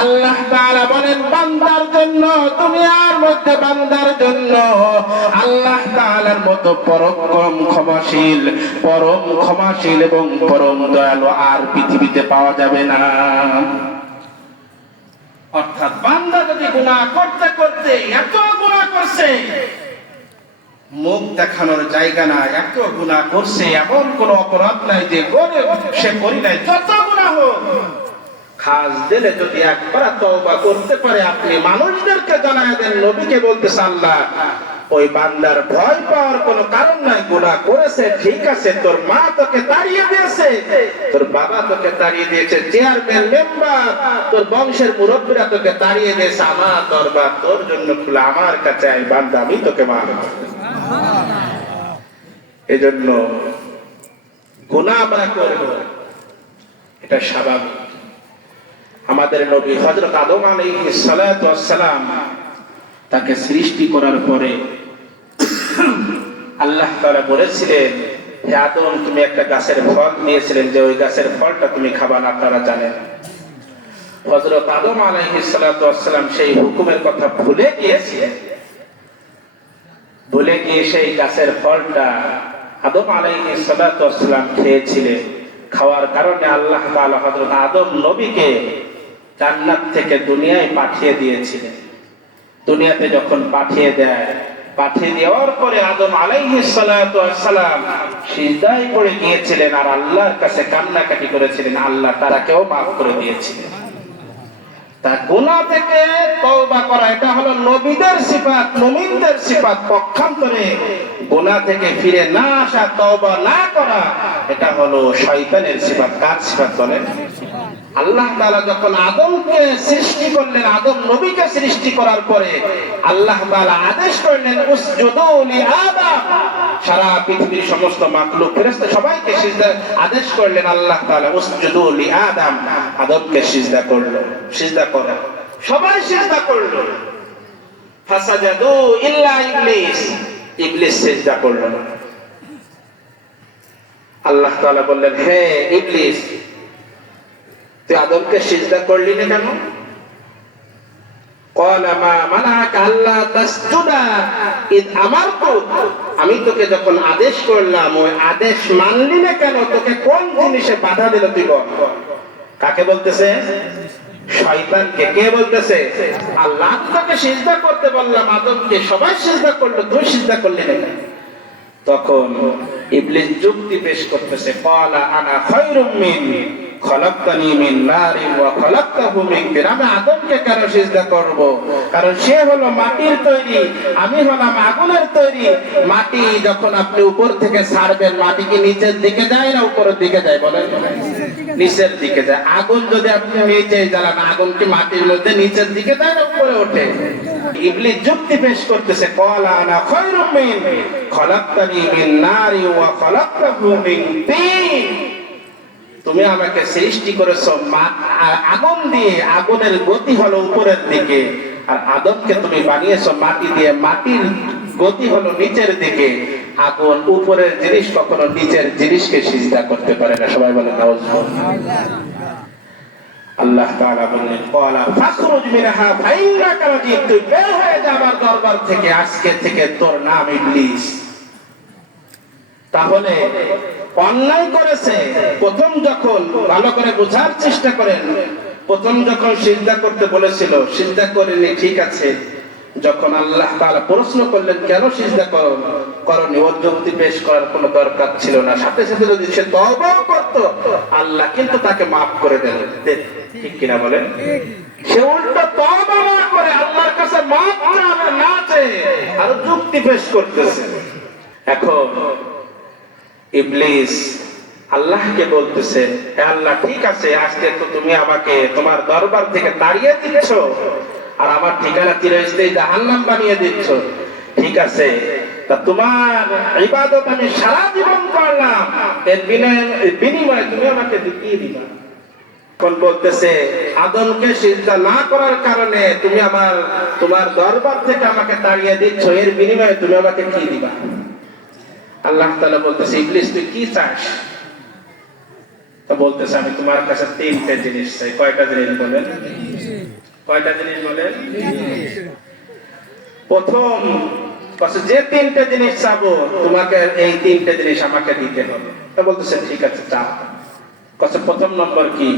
আল্লাহ তাআলা বলেন বান্দার জন্য, দুনিয়ার মধ্যে বান্দার জন্য আল্লাহ তাআলার মতো পরম ক্ষমাশীল এবং পরম দয়ালু আর পৃথিবীতে পাওয়া যাবে না। অর্থাৎ বান্দা যদি গুনাহ করতে করতে এত গুনাহ করছে, মুখ দেখানোর জায়গা না, এত গুনাহ করছে, এমন কোন অপরাধ নাই যে সে করি নাই, যত গুনাহ হোক, খাস দিলে যদি একবার তওবা করতে পারে, আপনি মানুষদেরকে জানায় দেন, নবীকে বলতেছে আল্লাহ, ওই বান্দার ভয় পাওয়ার কোনো কারণ নাই। গুনাহ করেছে ঠিক আছে, তোর মা তোকে তাড়িয়ে দিয়েছে, তোর বাবা তোকে তাড়িয়ে দিয়েছে, চেয়ারম্যান মেম্বার তোর বংশের মুরব্বীরা তোকে তাড়িয়ে দিয়েছে, আমার দরবার তোর জন্য খোলা, আমার কাছে আয় বান্দা, আমি তোকে মাফ করব। এজন্য গুনাহ আমরা করব, এটা স্বাভাবিক। আমাদের নবী হযরত আদম আলাইহিস সালাতু ওয়াস সালাম, তাকে সৃষ্টি করার পরে আল্লাহ তাআলা বলেছিলেন, হে আদম, তুমি একটা গাছের ফল দিয়েছিলেন, যে ওই গাছের ফলটা তুমি খাবা না, আপনারা জানেন। হযরত আদম আলাইহিস সালাতু ওয়াস সালাম সেই হুকুমের কথা ভুলে গিয়েছিলেন, ভুলে গিয়ে সেই গাছের ফলটা আদম আলাইহিস সালাতু ওয়াস সালাম খেয়েছিলেন। খাওয়ার কারণে আল্লাহ তাআলা হযরত আদম নবীকে জান্নাত থেকে দুনিয়ায় পাঠিয়ে দিয়েছিলেন। দুনিয়াতে যখন পাঠিয়ে দেওয়ার পরে আদম আলাইহিস সালাতু ওয়াস সালাম সিজদায় পড়ে গিয়েছিলেন আর আল্লাহর কাছে কান্নাকাটি করেছিলেন, আল্লাহ তাআলাকেও মাফ করে দিয়েছিলেন। তা গুনাহ থেকে তওবা করা এটা হলো নবীদের সিফাত, মুমিনদের সিফাত। পক্ষান্তরে গুনাহ থেকে ফিরে না আসা, তওবা না করা, এটা হলো শয়তানের সিফাত। কার সিফাত বলেন? আল্লাহ তাআলা যখন আদমকে সৃষ্টি করলেন, আদম নবীকে সৃষ্টি করার পরে আল্লাহ তাআলা আদেশ করলেন উসজুদু লি আদম। সারা পৃথিবীর সমস্ত মাখলুক ফেরেশতা সবাইকে সিজদা আদেশ করলেন আল্লাহ তাআলা, উসজুদু লি আদম। আদমকে সিজদা করলো, সিজদা করো, সবাই সিজদা করলো। ফাসাজাদু ইল্লা ইবলিস, ইবলিস সিজদা করলো না। আল্লাহ তাআলা বললেন, হে ইবলিস, তুই আদমকে সিজদা করলি না কেন? ক্বালা মা মানাকা আল্লা তাসজুদা ইদ আমারতুক, আমি তোকে যখন আদেশ করলাম ওই আদেশ মানলি না কেন? তোকে কোন জিনিসে বাধা দিল তুই বল? কাকে বলতেছে? শয়তানকে। কে বলতেছে? আল্লাহ তোকে সিজদা করতে বললাম, আদমকে সবাই সিজদা করলো, তুই সিজদা করলি না কেন? তখন ইবলিস যুক্তি পেশ করতেছে, ক্বালা আনা খায়রুম মিন খলাকতানি মিন নারিন ওয়া খলাকতাহু মিন তিন। আমি আদমকে কেন সিজদা করব? কারণ সে হলো মাটির তৈরি, আমি হলাম আগুনের তৈরি। মাটি যখন আপনি উপর থেকে ছাড়বেন, মাটি কি নিচের দিকে যায় না উপরের দিকে যায়? বলেন, নিচের দিকে যায়। আগুন যদি আপনি নিচে জ্বালান, আগুন কি মাটির মধ্যে নিচের দিকে যায় না উপরে ওঠে? ইবলিস যুক্তি পেশ করতেছে, ক্বালা আনা খায়রুম মিন খলাকতানি মিন নারিন ওয়া খলাকতাহু মিন তিন। তুমি আমাকে সৃষ্টি করেছো আগুন দিয়ে, আগুনের গতি হলো উপরের দিকে, আর আদমকে তুমি বানিয়েছো মাটি দিয়ে, মাটির গতি হলো নিচের দিকে। আগুন উপরের জিনিস কখনো নিচের জিনিসকে সিজদা করতে পারে না। সবাই বলেন নাউজুবিল্লাহ। আল্লাহ তাআলা বলেন, ক্বালা ফাখরুজ মিনহা ফাইন্নাকা রাজিম, তুই বের হয়ে যা আমার দরবার থেকে, আজকে থেকে তোর নাম ইবলিস। তাহলে অন্যায় করেছে। প্রথম যখন, ভালো করে বোঝার চেষ্টা করেন, প্রথম যখন সিজদা করতে বলেছিল সিজদা করেনি, ঠিক আছে। যখন আল্লাহ তাআলা প্রশ্ন করলেন কেন সিজদা করনি, ওর যুক্তি পেশ করার কোনো দরকার ছিল না। সাথে সাথে যদি সে তওবা করত, আল্লাহ কিন্তু তাকে মাফ করে দেন। ঠিক কিনা বলেন? সে উল্টো তওবা না করে আল্লাহর কাছে মাফ চাবে, না চেয়ে আর যুক্তি পেশ করতেছে। এখন ইবলিস আল্লাহকে বলতেছে, হে আল্লাহ, ঠিক আছে, আজকে তো তুমি আমাকে তোমার দরবার থেকে তাড়িয়ে দিচ্ছ আর আমার ঠিকানা চিরস্থায়ী জাহান্নাম বানিয়ে দিচ্ছ। ঠিক আছে, তা তোমার ইবাদত আমি সারা জীবন করলাম, এর বিনিময়ে তুমি আমাকে কি দিবা? কোন বলতেছে, আদমকে সিজদা না করার কারণে তুমি তোমার দরবার থেকে আমাকে তাড়িয়ে দিচ্ছ, এর বিনিময়ে তুমি আমাকে কি দিবা? আল্লাহ তাআলা বলতেছে, ইবলিস তুই কি চাস? তো বলতেছে, আমি তোমার কাছে তিনটে জিনিস চাই। কয়টা জিনিস বলেন? কয়টা জিনিস বলেন? প্রথম কাছে যে তিনটে জিনিস চাবো, তোমাকে এই তিনটে জিনিস আমাকে দিতে হবে। তো বলতেছে, ঠিক আছে, চাও। কাছে প্রথম নম্বর কি?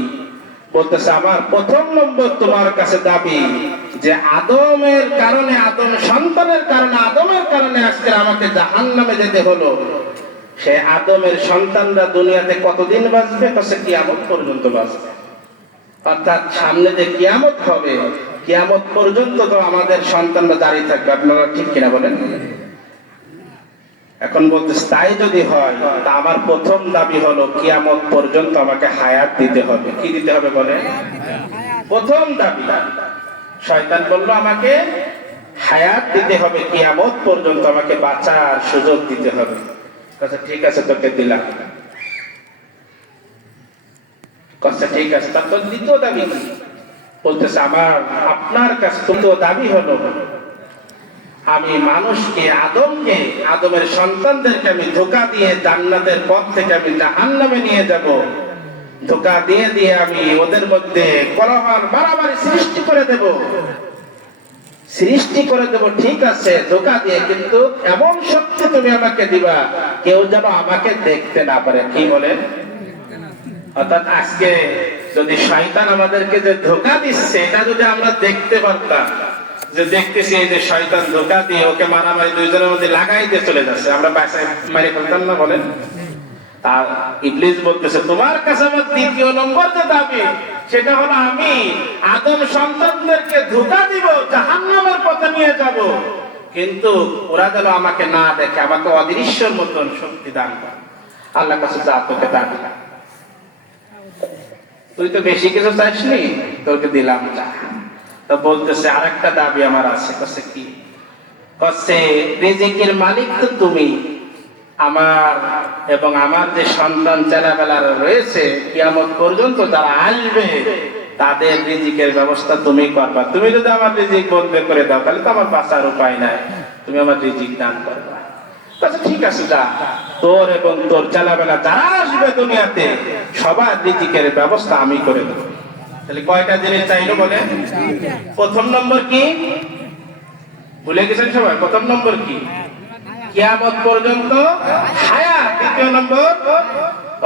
বলতেছে, আমার প্রথম নম্বর তোমার কাছে দাবি যে আদমের কারণে, আদম সন্তানের কারণে, আদমের কারণে আজকে আমাকে জাহান্নামে যেতে হলো। সে আদমের সন্তানরা দুনিয়াতে কতদিন বাঁচবে? কাছে কিয়ামত পর্যন্ত বাঁচবে। অর্থাৎ সামনে যে কিয়ামত হবে, কিয়ামত পর্যন্ত তো আমাদের সন্তানরা দাঁড়িয়ে থাকবে। আপনারা ঠিক কিনা বলেন? এখন বলতেছে, তাই যদি হয় তা আমার প্রথম দাবি হলো কিয়ামত পর্যন্ত আমাকে হায়াত দিতে হবে। কি দিতে হবে বলে? প্রথম দাবি। শয়তান বলল, আমাকে হায়াত দিতে হবে, কিয়ামত পর্যন্ত আমাকে বাঁচার সুযোগ দিতে হবে। আচ্ছা ঠিক আছে, তোকে দিলাম। আচ্ছা ঠিক আছে, তারপর দ্বিতীয় দাবি বলতেছে, আপনার কাছে দ্বিতীয় দাবি হলো আমি মানুষকে, আদমকে, আদমের সন্তানদেরকে আমি ধোঁকা দিয়ে জান্নাতের পথ থেকে আমি জাহান্নামে নিয়ে যাব। ধোঁকা দিয়ে দিয়ে আমি ওদের মধ্যে কলহ মারামারি সৃষ্টি করে দেব, সৃষ্টি করে দেব। ঠিক আছে, ধোঁকা দিয়ে, কিন্তু এমন শক্তি তুমি আমাকে দিবা কেউ যেন আমাকে দেখতে না পারে। কি বলেন? অর্থাৎ আজকে যদি শয়তান আমাদেরকে যে ধোঁকা দিচ্ছে, এটা যদি আমরা দেখতে পারতাম, যে দেখতেছি এই যে শয়তান ধোঁকা দিয়ে ওকে মারামারি দুইজনের মধ্যে লাগাই দিয়ে চলে যাচ্ছে, আমরা বাসায় মারি ফেলতাম না? বলেন। আর ইবলিস বলতেছে, তোমার কাছে আমার দ্বিতীয় নম্বর যে দাবি, সেটা হলো আমি আদম সন্তানদেরকে ধোঁকা দিব, জাহান্নামের পথে নিয়ে যাব, কিন্তু ওরা যেন আমাকে না দেখে, আমাকে অদৃশ্যের মতন শক্তি দান করে। আল্লাহ কাছে যা তোকে তা দিলাম, তুই তো বেশি কিছু চাইসনি, তোকে দিলাম যা। তো বলতেছে আরেকটা দাবি আমার আছে। কাছে কি? কাছে রিজিকের মালিক তো তুমি, আমার এবং আমার যে সন্তান ছেলেবেলার রয়েছে কিয়ামত পর্যন্ত যারা আসবে তাদের রিজিকের ব্যবস্থা তুমি করবা। তুমি যদি আমার রিজিক বন্ধ করে দাও তাহলে তো আমার বাঁচার উপায় নাই, তুমি আমার রিজিক দান করবা। আচ্ছা ঠিক আছে, যা, তোর এবং তোর ছেলেবেলা যারা আসবে দুনিয়াতে সবার রিজিকের ব্যবস্থা আমি করে দেবো। তাহলে কয়টা জিনিস চাইলো বলে? প্রথম নম্বর কি ভুলে গেছেন সবাই? প্রথম নম্বর কি? কিয়ামত পর্যন্ত হায়াত। দ্বিতীয় নম্বর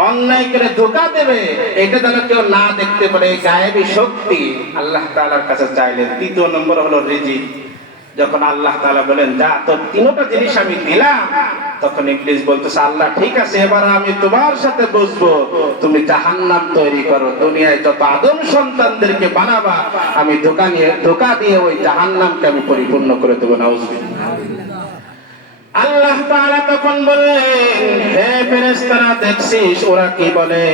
অন্যায় করে ধোঁকা দেবে এটা যেন কেউ না দেখতে পারে, এই গায়েবী শক্তি আল্লাহ তাআলার কাছে চাইলেন। তৃতীয় নম্বর হলো রিজিক। যখন আল্লাহ তাআলা বলেন যা তোর তিনটা জিনিস আমি দিলাম, তখন ইবলিস বলতেছে আল্লাহ ঠিক আছে, এবার আমি তোমার সাথে বসবো, তুমি জাহান্নাম তৈরি করো, দুনিয়ায় যত আদম সন্তানদেরকে বানাবা আমি ধোঁকা দিয়ে ওই জাহান্নামকে আমি পরিপূর্ণ করে দেবো। নাউজুবিল্লাহ। আল্লাহ তাআলা তখন বললেন হে ফেরেশতারা দেখছিস ওরা কি বলে,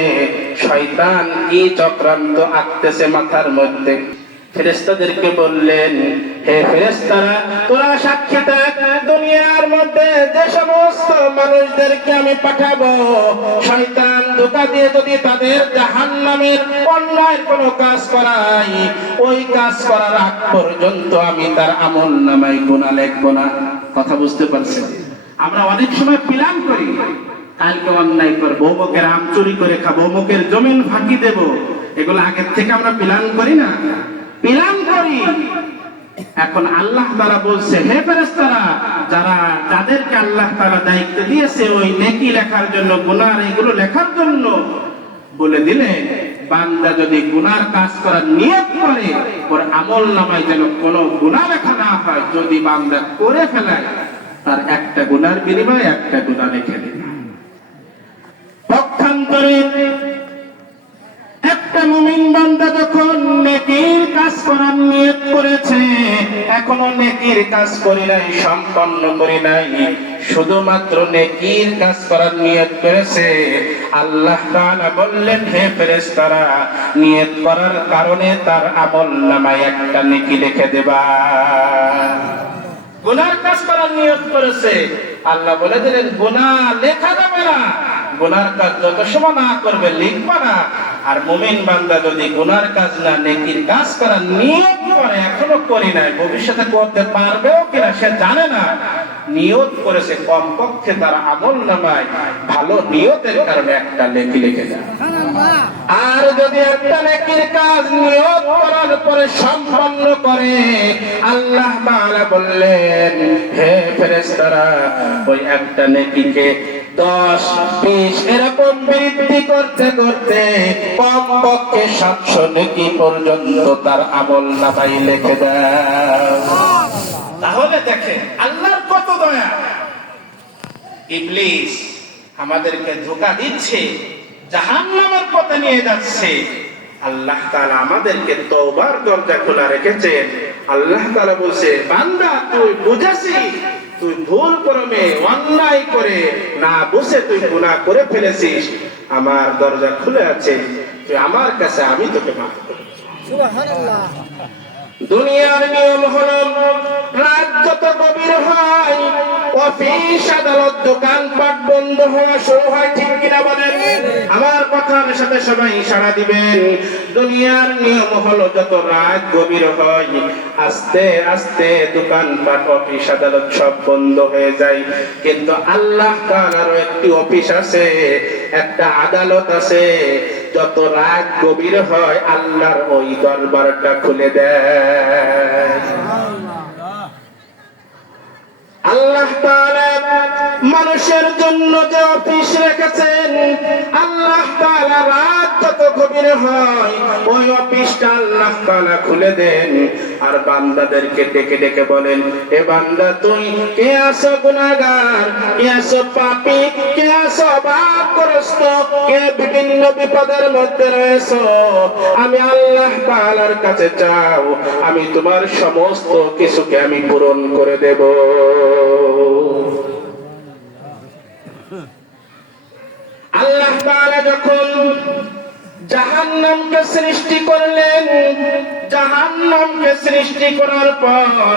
শয়তান কি চক্রান্ত আঁকতেছে মাথার মধ্যে। ফেরেশতাদেরকে বললেন হে ফেরেশতারা তোরা সাক্ষী থাক, দুনিয়ার মধ্যে যে সমস্ত মানুষদেরকে আমি পাঠাবো শয়তান ধোঁকা দিয়ে যদি তাদের জাহান্নামের অন্যায় কোনো কাজ করাই, ওই কাজ করার আগ পর্যন্ত আমি তার আমলনামায় গুনাহ লিখব না। কথা বুঝতে পারছেন? আমরা অনেক সময় প্ল্যান করি, কালকে অন্যায় করবো, অমুকের আম চুরি করে খাবো, অমুকের জমিন ফাঁকি দেব, এগুলো আগের থেকে আমরা প্ল্যান করি না? প্ল্যান করি। এখন আল্লাহ তাআলা বলছে হে ফেরেশতারা যাদেরকে আল্লাহ তাআলা দায়িত্ব দিয়েছে ওই নেকি লেখার জন্য, গুনাহ এগুলো লেখার জন্য, বলে দিলে বান্দা যদি গুনার কাজ করার নিয়ত করে ওর আমলনামায় যেন কোনো গুনাহ লেখা না হয়। যদি বান্দা করে ফেলে তার একটা গুনার বিনিময়ে একটা গুনাহ লিখে দিবে। পক্ষান্তরে একটা মুমিন বান্দা যখন নেকির কাজ করার নিয়ত করেছে, এখনো নেকির কাজ করি নাই, সম্পন্ন করি নাই, শুধুমাত্র নেকির কাজ করার নিয়ত করেছে, আল্লাহ তাআলা বললেন হে ফেরেশতারা নিয়ত করার কারণে তার আমলনামায় একটা নেকি লিখে দেবা। গুনার কাজ করার নিয়ত করেছে, আল্লাহ বলে দিলেন গুনাহ লেখা যাবে না, গুনার কাজ যত সময় না করবে লিখবা না। আর মুমিন বান্দা যদি গুনার কাজ না নেকির কাজ করার নিয়ত করে, এখনো করি নাই, ভবিষ্যতে করতে পারবেও কিনা সে জানে না, নিয়ত করেছে, কমপক্ষে তার আমলনামায় ভালো নিয়তের কারণে একটা নেকি লিখে দেয়। আর যদি একটা নেকির কাজ নিয়ত করার পরে সম্পন্ন করে, আল্লাহ তাআলা বললেন হে ফেরেশতারা ওই একটা নেকিকে 10, 20 এরকম বৃদ্ধি করতে করতে কমপক্ষে 700 নেকি পর্যন্ত তার আমলনামায় লিখে দেয়। তাহলে দেখেন আল্লাহর কত দয়া। ইবলিস আমাদেরকে ধোঁকা দিচ্ছে, জাহান্নামের পথে নিয়ে যাচ্ছে, আল্লাহ তাআলা আমাদেরকে তওবার দরজা খোলা রেখেছেন। আল্লাহ তাআলা বলছে বান্দা তুই বুঝেছিস, তুই ভুল ক্রমে অন্যায় করে না বুঝে তুই গুনাহ করে ফেলেছিস, আমার দরজা খুলে আছে, তুই আমার কাছে, আমি তোকে মাফ করব। সুবহানাল্লাহ। দুনিয়ার নিয়ম হলো রাত যত গভীর হয় অফিস আদালত দোকানপাট বন্ধ হওয়া শুরু হয়, ঠিক কিনা বলেন? আমার কথার সাথে সবাই সাড়া দিবেন। দুনিয়ার নিয়ম হলো যত রাত গভীর হয় আস্তে আস্তে দোকানপাট অফিস আদালত সব বন্ধ হয়ে যায়। কিন্তু আল্লাহ তাআলার একটি অফিস আছে, একটা আদালত আছে, যত রাত গভীর হয় আল্লাহর ওই দরবারটা খুলে দেয়। আল্লাহ তাআলা মানুষের জন্য যে অফিস রেখেছেন, আল্লাহ তাআলা রাত যত গভীর হয় ওই অফিসটা আল্লাহ তাআলা খুলে দেন। আর বান্দাদেরকে ডেকে ডেকে বলেন এ বান্দা তুই কে আছো গুনাহগার, কে আছো পাপী, কে কাছে অভাবগ্রস্ত, কে বিভিন্ন বিপদের মধ্যে রয়েছে, আমি আল্লাহ তাআলার কাছে চাও, আমি তোমার সমস্ত কিছুকে আমি পূরণ করে দেব। আল্লাহ তাআলা যখন জাহান্নামকে সৃষ্টি করলেন, জাহান্নামকে সৃষ্টি করার পর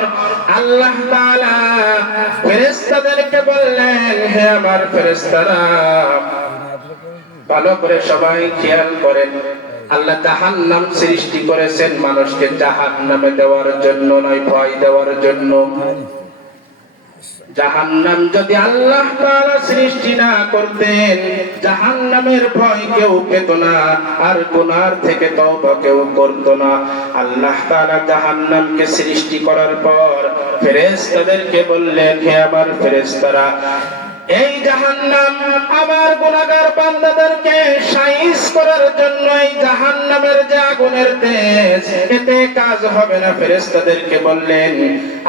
আল্লাহ তাআলা ফেরেশতাদেরকে বললেন, হে আমার ফেরেশতারা, ভালো করে সবাই খেয়াল করেন, আল্লাহ জাহান্নাম সৃষ্টি করেছেন মানুষকে জাহান্নামে দেওয়ার জন্য নয়, ভয় দেওয়ার জন্য। জাহান্নাম যদি আল্লাহ তাআলা সৃষ্টি না করতেন, জাহান্নামের ভয় কেউ পেত না, আর গুনার থেকে তওবা কেউ করত না। আল্লাহ তাআলা জাহান্নামকে সৃষ্টি করার পর ফেরেশতাদেরকে বললেন, হে আমার ফেরেশতারা, এই জাহান্নাম আমার গুনাহগার বান্দাদেরকে সাইজ করার জন্য, এই জাহান্নামের যে আগুনের তেজ, এতে কাজ হবে না। ফেরেশতাদেরকে বললেন,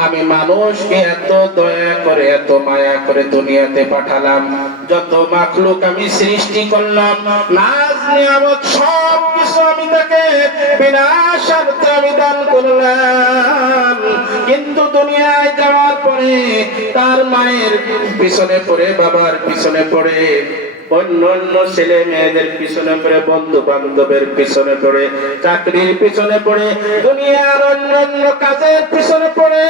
আমি মানুষকে এত দয়া করে, এত মায়া করে দুনিয়াতে পাঠালাম, যত মাখলুক আমি সৃষ্টি করলাম, নাজ নিয়ামত সব কিছু আমি তাকে বিনা শর্তে আমি দান করলাম, কিন্তু দুনিয়ায় যাওয়ার পরে তার মায়ের পিছনে পড়ে, বাবার পিছনে পড়ে, অন্য অন্য ছেলে মেয়েদের পিছনে পড়ে, বন্ধু বান্ধবের পিছনে পড়ে, চাকরির পিছনে পড়ে, দুনিয়ার অন্য অন্য কাজের পিছনে পড়ে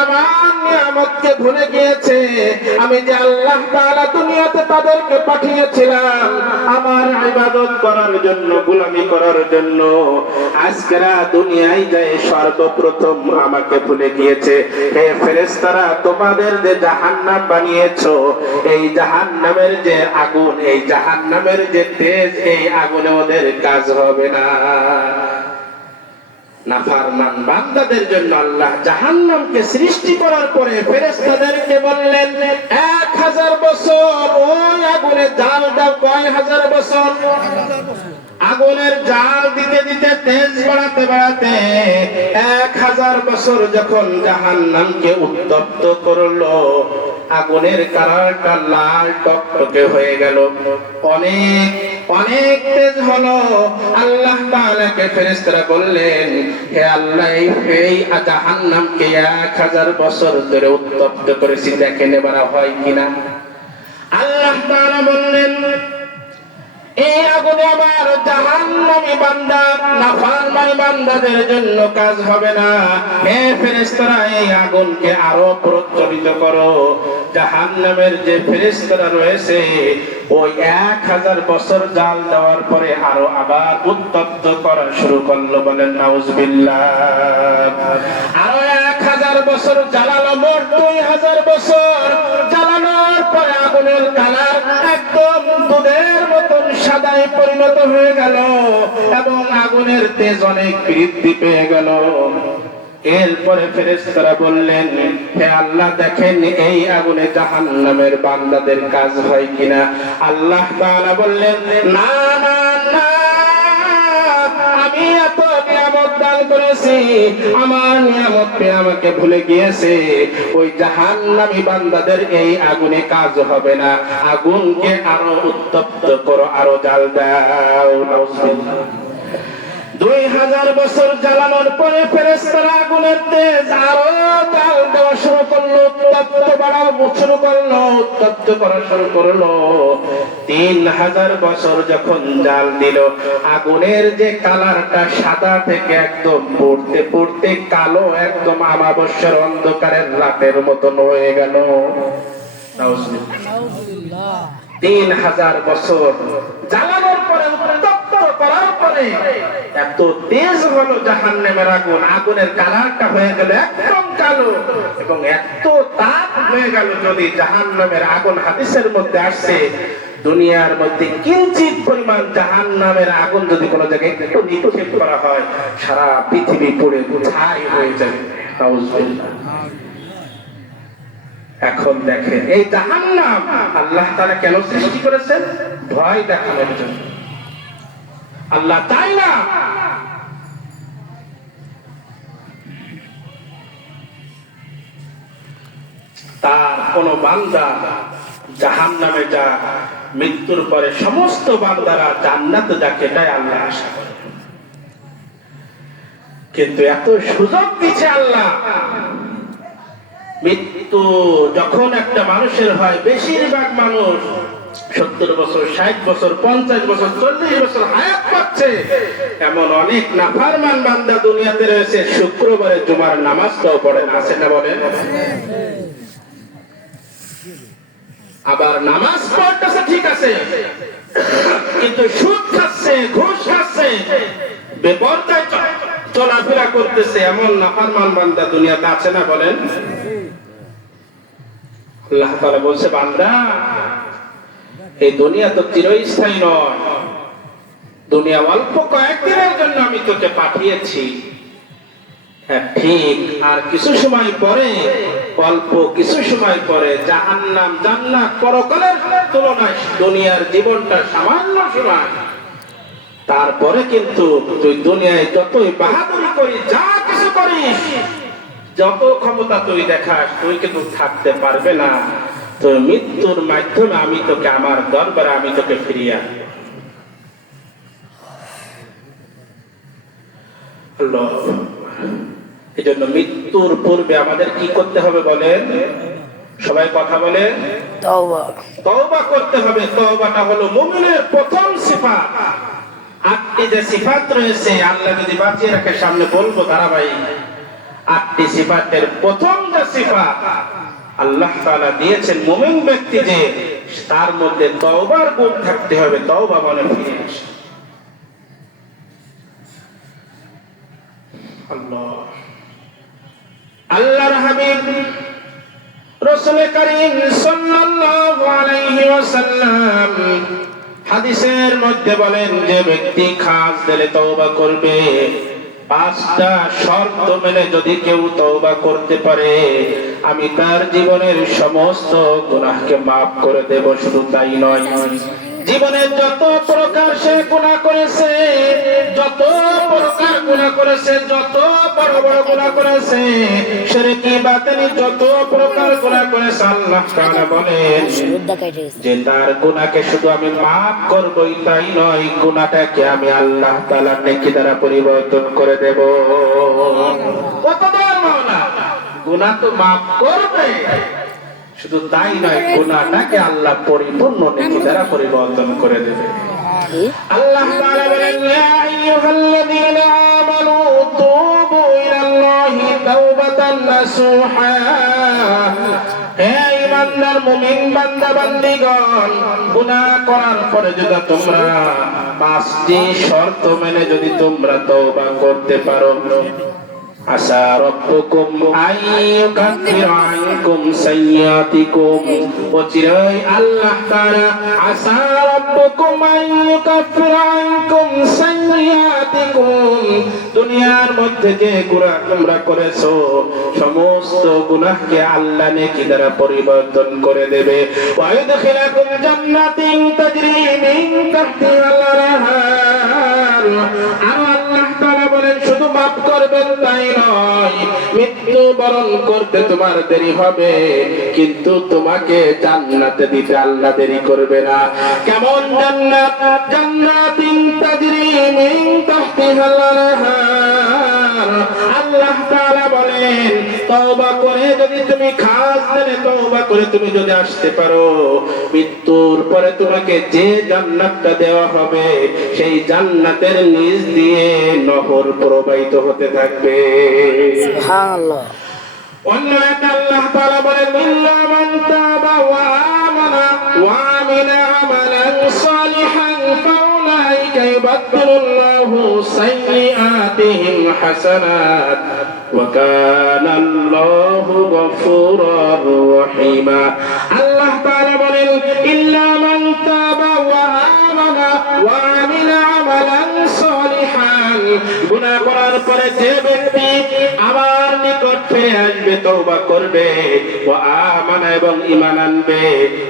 আমার নিয়ামতকে ভুলে গিয়েছে। আমি যে আল্লাহ তাআলা দুনিয়াতে তাদেরকে পাঠিয়েছিলাম আমার ইবাদত করার জন্য, গোলামি করার জন্য, আজকেরা দুনিয়ায় যায় সর্বপ্রথম আমাকে ভুলে গিয়েছে। হে ফেরেশতারা, তোমাদের যে জাহান্নাম বানিয়েছো, এই জাহান্নামের যে আগুন, এই জাহান্নামের যে তেজ, এই আগুনে ওদের কাজ হবে না। নাফরমান বান্দাদের জন্য আল্লাহ জাহান্নামকে সৃষ্টি করার পরে ফেরেশতাদেরকে বললেন, 1000 বছর ওই আগুনে জাল দাও। কয় হাজার বছর? আগুনের জাল দিতে দিতে, তেজ বাড়াতে বাড়াতে 1000 বছর যখন জাহান্নামকে উত্তপ্ত করলো, আগুনের কালারটা লাল টকটকে হয়ে গেল, অনেক অনেক তেজ হলো। আল্লাহ তাআলাকে ফেরেশতারা বললেন, হে আল্লাহ, এই জাহান্নামকে 1000 বছর ধরে উত্তপ্ত করেছি, দেখেন এবার হয় কিনা। আল্লাহ তাআলা বললেন, এই আগুনে আমার জাহান্নামী বান্দা, নাফরমানি বান্দাদের জন্য কাজ হবে না। হে ফেরেশতারা, এই আগুনকে আরো প্রজ্বলিত করো। জাহান্নামের যে ফেরেশতারা রয়েছে, ওই 1000 বছর জাল দেওয়ার পরে আরো আবার উত্তপ্ত করা শুরু করলো। বলেন নাউজুবিল্লাহ। আরো 1000 বছর জ্বালালো, মোট 2000 বছর জ্বালানোর পরে আগুনের কালার একদম দুধের মতন সাদায় পরিণত হয়ে গেল এবং আগুনের তেজ অনেক বৃদ্ধি পেয়ে গেল। এরপরে ফেরেশতারা বললেন, হে আল্লাহ, দেখেন এই আগুনে জাহান্নামের বান্দাদের কাজ হয় কিনা। আল্লাহ তাআলা বললেন, না না না, আমি এত নিয়ামত দান করেছি, আমার নিয়ামত পেয়ে আমাকে ভুলে গিয়েছে। ওই জাহান্নামী বান্দাদের এই আগুনে কাজ হবে না, আগুনকে আরো উত্তপ্ত করো, আরো জাল দাও। 2000 বছর জ্বালানোর পরে ফেরেশতারা আগুনের তেজ আরো জাল দেওয়া শুরু করলো, উত্তপ্ত বাড়া শুরু করলো, উত্তপ্ত করা শুরু করলো। 3000 বছর যখন জাল দিল, আগুনের যে কালারটা সাদা থেকে একদম পড়তে পড়তে কালো, একদম আমাবস্যার অন্ধকারের রাতের মতন হয়ে গেল। 3000 বছর জ্বালানোর পরে, উত্তপ্ত করার পরে এত তেজ হলো জাহান্নামের আগুন, আগুনের কালারটা হয়ে গেল একদম কালো এবং এত তাপ হয়ে গেল। যদি জাহান্নামের আগুন, হাদিসের মধ্যে আসছে, দুনিয়ার মধ্যে কিঞ্চিত পরিমাণ জাহান্নামের আগুন যদি কোনো জায়গায় একটু নিক্ষেপ করা হয়, সারা পৃথিবী পুড়ে ছাই হয়ে যাবে। নাউজুবিল্লাহ। এখন দেখেন এই জাহান্নাম আল্লাহ তাআলা কেন সৃষ্টি করেছেন? ভয় দেখানোর জন্য। আল্লাহ চায় না তার কোন বান্দা জাহান্নামে যাক, মৃত্যুর পরে সমস্ত বান্দারা জান্নাতে যাকে এটাই আল্লাহ আশা করে। কিন্তু এত সুযোগ দিচ্ছে আল্লাহ, মৃত্যু যখন একটা মানুষের হয়, বেশিরভাগ মানুষ 70 বছর, 60 বছর, 50 বছর, 40 বছর হায়াত পাচ্ছে। এমন অনেক নাফরমান বান্দা দুনিয়াতে রয়েছে, শুক্রবারে জুমার নামাজটাও পড়ে না, আছে না বলেন? আবার নামাজ পড়তেছে ঠিক আছে, কিন্তু সুদ খাচ্ছে, ঘুষ খাচ্ছে, বেপরদায় চলাফেরা করতেছে, এমন নাফরমান বান্দা দুনিয়াতে আছে না বলেন? আল্লাহ তাআলা বলছে, বান্দা এই দুনিয়া তো চিরস্থায়ী নয়, দুনিয়া অল্প কয়েকদিনের জন্য আমি তোকে পাঠিয়েছি। হ্যাঁ ঠিক, আর কিছু সময় পরে, অল্প কিছু সময় পরে জাহান্নাম জান্নাত পরকালের তুলনায় দুনিয়ার জীবনটা সামান্য সময়। তারপরে কিন্তু তুই দুনিয়ায় যতই বাহাদুরি করিস, যা কিছু করিস, যত ক্ষমতা তুই দেখাস, তুই কিন্তু থাকতে পারবে না। তোর মৃত্যুর মাধ্যমে আমি তোকে আমার দরবারে আমি তোকে ফিরিয়ে আনবো। এই জন্য মৃত্যুর পূর্বে আমাদের কি করতে হবে বলেন? সবাই কথা বলেন, তওবা। তওবা করতে হবে। তওবাটা হলো মুমিনের প্রথম সিফাত। 8টি যে সিফাত রয়েছে, আল্লাহ যদি বাঁচিয়ে রাখে সামনে বলবো ধারাবাহিক। 8টি সিফাতের প্রথম যে সিফাত আল্লাহ তাআলা দিয়েছেন মুমিন ব্যক্তি, যে তার মধ্যে তওবার গুণ থাকতে হবে। তওবা মানে ফিরে আসা। আল্লাহর হাবিব রাসূল করিম সাল্লাল্লাহু আলাইহি ওয়াসাল্লাম হাদিসের মধ্যে বলেন, যে ব্যক্তি খাস দিলে তওবা করবে, 5টা শর্ত মেনে যদি কেউ তওবা করতে পারে, আমি তার জীবনের সমস্ত গুনাহকে মাফ করে দেব। শুধু তাই নয়, জীবনে যত প্রকার সে গুনাহ করেছে, যত প্রকার গুনাহ করেছে, যত বড় বড় গুনাহ করেছে, শিরকি বাতিনি যত প্রকার গুনাহ করেছে, আল্লাহ তাআলা বলেন যে তার গুনাহকে শুধু আমি মাফ করবই তাই নয়, গুনাহটাকে আমি আল্লাহ তাআলা নেকি দ্বারা পরিবর্তন করে দেব। কত বড় মাওলা! গুনাহ তো মাফ করবে, শুধু তাই নয়, গুনাহটাকে আল্লাহ পরিপূর্ণ নেকি দ্বারা পরিবর্তন করে দেবে। আল্লাহ তাআলা বলেন, ইয়া আইয়ুহাল্লাযীনা আমানু তুবু ইলাল্লাহি তাওবাতান নাসুহা। হে ঈমানদার মুমিন বান্দা বান্দীগণ, গুনাহ করার পরে যদি তোমরা 5টি শর্ত মেনে যদি তোমরা তওবা করতে পারো, আসা রাব্বুকুম আইয়ুকাফিরা আনকুম সাইয়্যাতিকুম। অচিরেই আল্লাহ তাআলা আসা রাব্বুকুম আইয়ুকাফিরা আনকুম সাইয়্যাতিকুম, দুনিয়ার মধ্যে যে গুনাহ তোমরা করেছো, সমস্ত গুনাহকে আল্লাহ নেকি দ্বারা পরিবর্তন করে দেবে। ওয়া ইউদখিলাকুম জান্নাতিন তাজরি মিন তাহতিহাল আনহার। আর আল্লাহ তাআলা বলেন, শুধু মাফ করবেন তাই নয়, মৃত্যু বরণ করতে তোমার দেরি হবে, কিন্তু তোমাকে জান্নাতে দিতে আল্লাহ দেরি করবে না। কেমন জান্নাত? জান্নাতিন তাজরি মিন তাহতিহাল আনহার। আল্লাহ তাআলা বলেন, তওবা করে যদি তুমি খাস দিলে তওবা করে তুমি যদি আসতে পারো, মৃত্যুর পরে তোমাকে যে জান্নাতটা দেওয়া হবে, সেই জান্নাতের নিচ দিয়ে নহর প্রবাহিত হতে থাকবে। সুবহানাল্লাহ। অন্য এক আল্লাহ তাআলা বলেন, ইল্লা মান তাবা ওয়া আমানা ওয়া আমিলা আমালান সালিহান ফাউলাইকা ইউবাদদিলুল্লাহু সাইয়্যাতিহিম হাসানাত ওয়া কানা আল্লাহু গফুরার রহিমা। আল্লাহ তাআলা বলেন, ইল্লা মান তাবা ওয়া আমানা ওয়া আমিলা আমালান সালিহান। গুনাহ করার পরে যে ব্যক্তি আমার নিকট ফিরে আসবে, তওবা করবে, ওয়া আমানা এবং ঈমান আনবে,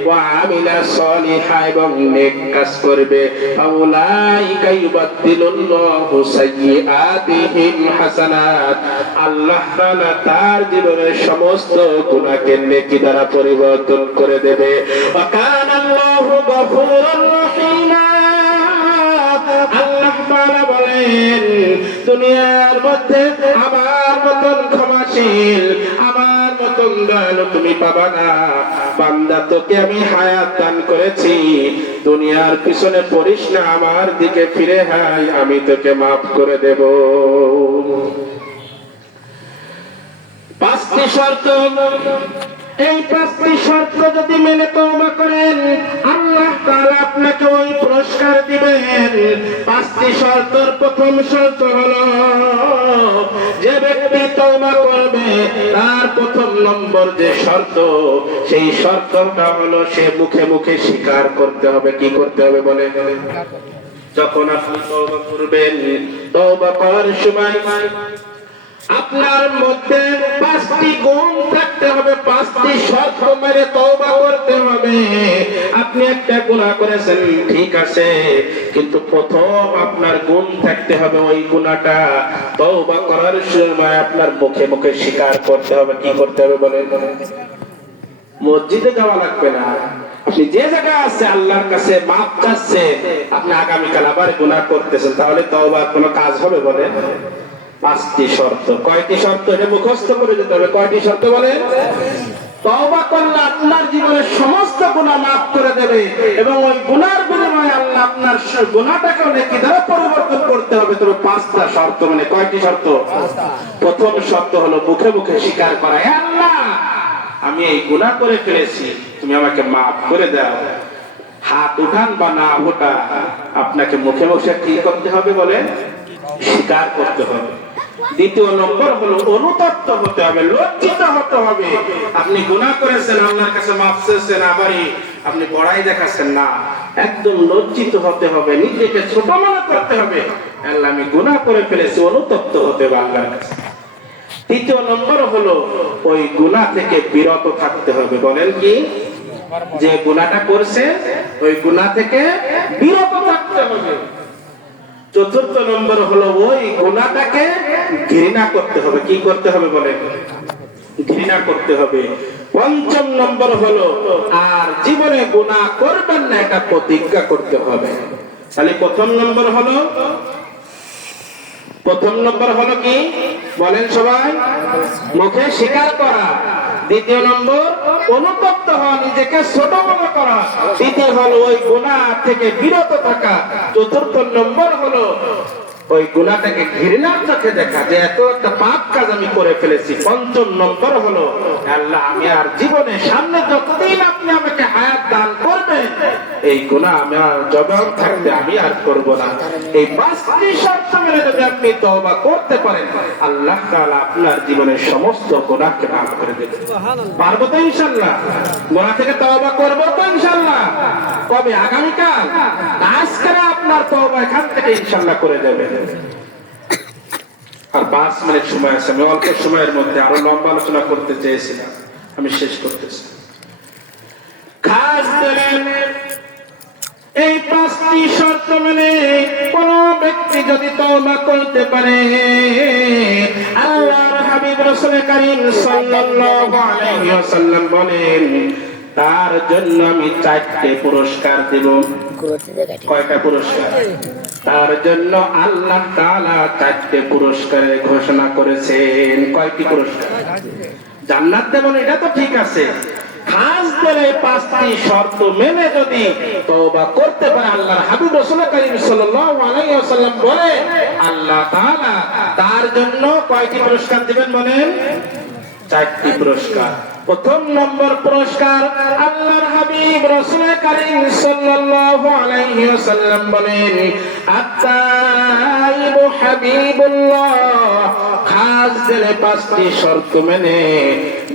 ওয়া আমিলা সালিহা এবং নেক কাজ করবে, ফাউলাইকা ইউবাদদিলুল্লাহু সাইয়্যাতিহিম হাসানাত। আল্লাহ তাআলা তার জীবনের সমস্ত গুনাহকে নেকি দ্বারা পরিবর্তন করে দেবে। ওয়া কানা আল্লাহু গফুর করেন, দুনিয়ার মধ্যে আমার মতন ক্ষমাশীল, আমার মতন দয়ালু তুমি পাবা না। বান্দা তোকে আমি হায়াত দান করেছি, দুনিয়ার পিছনে পড়িস না, আমার দিকে ফিরে আয়, আমি তোকে মাফ করে দেব। পাঁচটি শর্ত, এই পাঁচটি শর্ত যদি মেনে তওবা করেন আল্লাহ তাআলা আপনাকে ওই পুরস্কার দিবেন। পাঁচটি শর্তের প্রথম শর্ত হলো যে ব্যক্তি তওবা করবে তার প্রথম নম্বর যে শর্ত, সেই শর্তটা হলো সে মুখে মুখে স্বীকার করতে হবে। কি করতে হবে বলে? যখন আপনি তওবা করবেন, তওবা করার সময় আপনার মধ্যে পাঁচটি গুণ থাকতে হবে, পাঁচটি শর্ত মেরে তওবা করতে হবে। আপনি একটা গুনাহ করেছেন, ঠিক আছে, কিন্তু প্রথম আপনার গুণ থাকতে হবে, ওই গুনাহটা তওবা করার সময় আপনার মুখে মুখে স্বীকার করতে হবে। কি করতে হবে বলেন? মসজিদে যাওয়া লাগবে না, আপনি যে জায়গায় আছে আল্লাহর কাছে মাফ চাচ্ছে, আপনি আগামীকাল আবার গুনাহ করতেছেন, তাহলে তওবার কোনো কাজ হবে বলেন? পাঁচটি শর্ত। কয়টি শর্ত? এটা মুখস্থ করে যেতে হবে। কয়টি শর্ত বলে? তওবা করলে আপনার জীবনের সমস্ত গুনাহ মাফ করে দেবে এবং ওই গুনার বিনিময়ে আল্লাহ আপনার গুনাহটাকে নেকি দ্বারা পরিবর্তন করতে হবে। তবে পাঁচটা শর্ত। মানে কয়টি শর্ত? প্রথম শর্ত হলো মুখে মুখে স্বীকার করা, হে আল্লাহ আমি এই গুনাহ করে ফেলেছি, তুমি আমাকে মাফ করে দাও। হাত উঠান বা না ওঠা, আপনাকে মুখে মুখে কি করতে হবে বলে? স্বীকার করতে হবে। দ্বিতীয় নম্বর হলো অনুতপ্ত হতে হবে, লজ্জিত হতে হবে। আপনি গুনাহ করেছেন, আল্লাহর কাছে মাফ চেয়েছেন, আবারই আপনি বড়াই দেখাচ্ছেন না, একদম লজ্জিত হতে হবে, নিজেকে ছোট মনে করতে হবে, আল্লাহ আমি গুনাহ করে ফেলেছি, অনুতপ্ত হতে হবে আল্লাহর কাছে। তৃতীয় নম্বর হলো ওই গুনাহ থেকে বিরত থাকতে হবে। বলেন কি? যে গুনাহটা করছে ওই গুনাহ থেকে বিরত থাকতে হবে। চতুর্থ নম্বর হলো ওই গুনাহটাকে ঘৃণা করতে হবে। কি করতে হবে বলে? ঘৃণা করতে হবে। পঞ্চম নম্বর হলো আর জীবনে গুনাহ করবেন না, এটা প্রতিজ্ঞা করতে হবে। তাহলে প্রথম নম্বর হলো কি বলেন সবাই? মুখে স্বীকার করা। দ্বিতীয় নম্বর অনুতপ্ত হওয়া, নিজেকে ছোট মনে করা। তৃতীয় হলো ওই গুনাহ থেকে বিরত থাকা। চতুর্থ নম্বর হলো ওই গুনাহটাকে ঘৃণার চোখে দেখা, যে এত একটা পাপ কাজ আমি করে ফেলেছি। পঞ্চম নম্বর হলো আল্লাহ আমি আর জীবনে সামনে যতদিন আপনি আমাকে হায়াত দান করবেন এই গুনাহ আমার জবান থাকতে আমি আর করব না। এই পাঁচটি শর্ত মেনে যদি আপনি তওবা করতে পারেন আল্লাহ তাআলা আপনার জীবনের সমস্ত গুনাহকে মাফ করে দেবেন। পারবো তো ইনশাআল্লাহ? গুনাহ থেকে তওবা করবো তো ইনশাআল্লাহ? কবে? আগামীকাল? আজকে আপনার তওবা এখান থেকে ইনশাআল্লাহ করে দেবেন। আর 5 মিনিট সময় আছে, আমি অল্প সময়ের মধ্যে আরো লম্বা আলোচনা করতে চেয়েছিলাম, আমি শেষ করতেছি। খাস এই 5টি শর্ত মেনে কোন ব্যক্তি যদি তওবা করতে পারে আল্লাহর হাবিব রাসূল কারীম সাল্লাল্লাহু আলাইহি ওয়াসাল্লাম বলেন তার জন্য আমি 4টে পুরস্কার দেব। কয়টা পুরস্কার? তার জন্য আল্লাহ তাআলা 4টে পুরস্কারের ঘোষণা করেছেন। কয়টি পুরস্কার? জান্নাত দেবেন, এটা তো ঠিক আছে। খাস করে 5টি শর্ত মেনে যদি তওবা করতে পারে আল্লাহর হাবিব রাসূল কারীম সাল্লাল্লাহু আলাইহি ওয়াসাল্লাম বলে আল্লাহ তাআলা তার জন্য কয়টি পুরস্কার দিবেন বলেন? 4টি পুরস্কার। প্রথম নম্বর পুরস্কার আল্লাহর হাবিব রাসূল কারীম সাল্লাল্লাহু আলাইহি ওয়াসাল্লাম বলেন আত-তাইবু হাবিবুল্লাহ। খাস দিলে 5টি শর্ত মেনে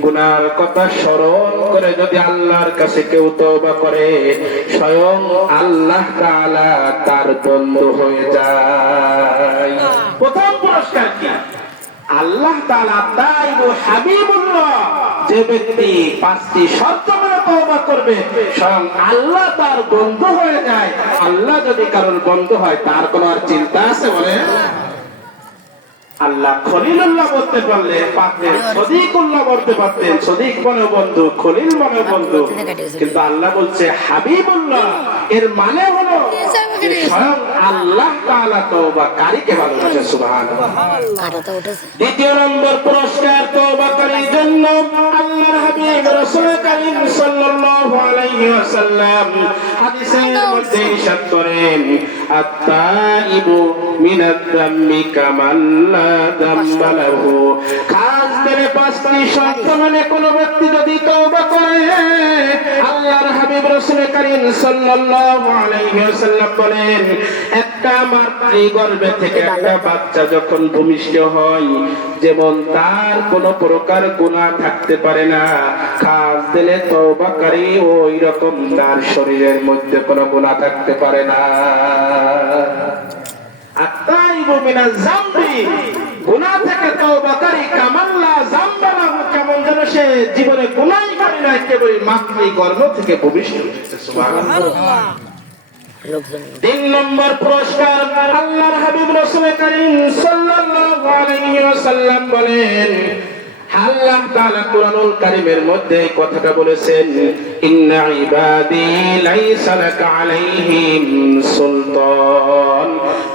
গুনার কথা স্মরণ করে যদি আল্লাহর কাছে কেউ তওবা করে স্বয়ং আল্লাহ তাআলা তার বন্ধু হয়ে যায়। প্রথম পুরস্কার কি? আল্লাহ তাআলা তাইবু হাবিবুল্লাহ, যে ব্যক্তি 5টি শর্ত মেনে তওবা করবে স্বয়ং আল্লাহ তার বন্ধু হয়ে যায়। আল্লাহ যদি কারোর বন্ধু হয় তার কোনো আর চিন্তা আছে বলে? আল্লাহ খলিলুল্লাহ বলতে পারলে পারতেন, সদিকুল্লাহ বলতে পারতেন, সদিক মানে বন্ধু, খলিল মানে বন্ধু, কিন্তু আল্লাহ বলছে হাবিবুল্লাহ। এর মানে হলো যে স্বয়ং আল্লাহ তাআলা তওবাকারীকে ভালোবাসে। সুবহানাল্লাহ। দ্বিতীয় নম্বর পুরস্কার তওবাকারীর জন্য আল্লাহর হাবিব রাসূল কারীম সাল্লাল্লাহু আলাইহি ওয়াসাল্লাম হাদিসের মধ্যে ইরশাদ করেন, আত-তাইবু মিনাদ যামবি কামান লা যামবা লাহু। খাস করে পাঁচটি শর্ত মানে কোন ব্যক্তি যদি তওবা করে, আল্লাহর হাবিব রাসূল কারীম সাল্লাল্লাহু আলাইহি ওয়াসাল্লাম বলেন, একটা মাতৃগর্ভে থেকে একটা বাচ্চা যখন ভূমিষ্ঠ হয়, যেমন তার কোনো প্রকার গুনাহ থাকতে পারে না, খাস দিলে তওবাকারী ওই রকম তার শরীরের মধ্যে কোনো গুনাহ থাকতে পারে না। আত-তাইবু মিনাজ যামবি, গুনাহ থেকে তওবাকারী কামান লা যামবা লাহু, কেমন যেন সে জীবনে গুনাহই করে না, কেবল মাতৃগর্ভ থেকে ভূমিষ্ঠ হয়েছে। সুবহানাল্লাহ। তিন নম্বর পুরস্কার আল্লাহর হাবিব রাসূল কারীম সাল্লাল্লাহু আলাইহি ওয়াসাল্লাম বলেন, আল্লাহ তাআলা কুরআনুল কারীমের মধ্যে এই কথাটা বলেছেন, ইন্না ইবাদি লাইসা লাকা আলাইহিম সুলতান।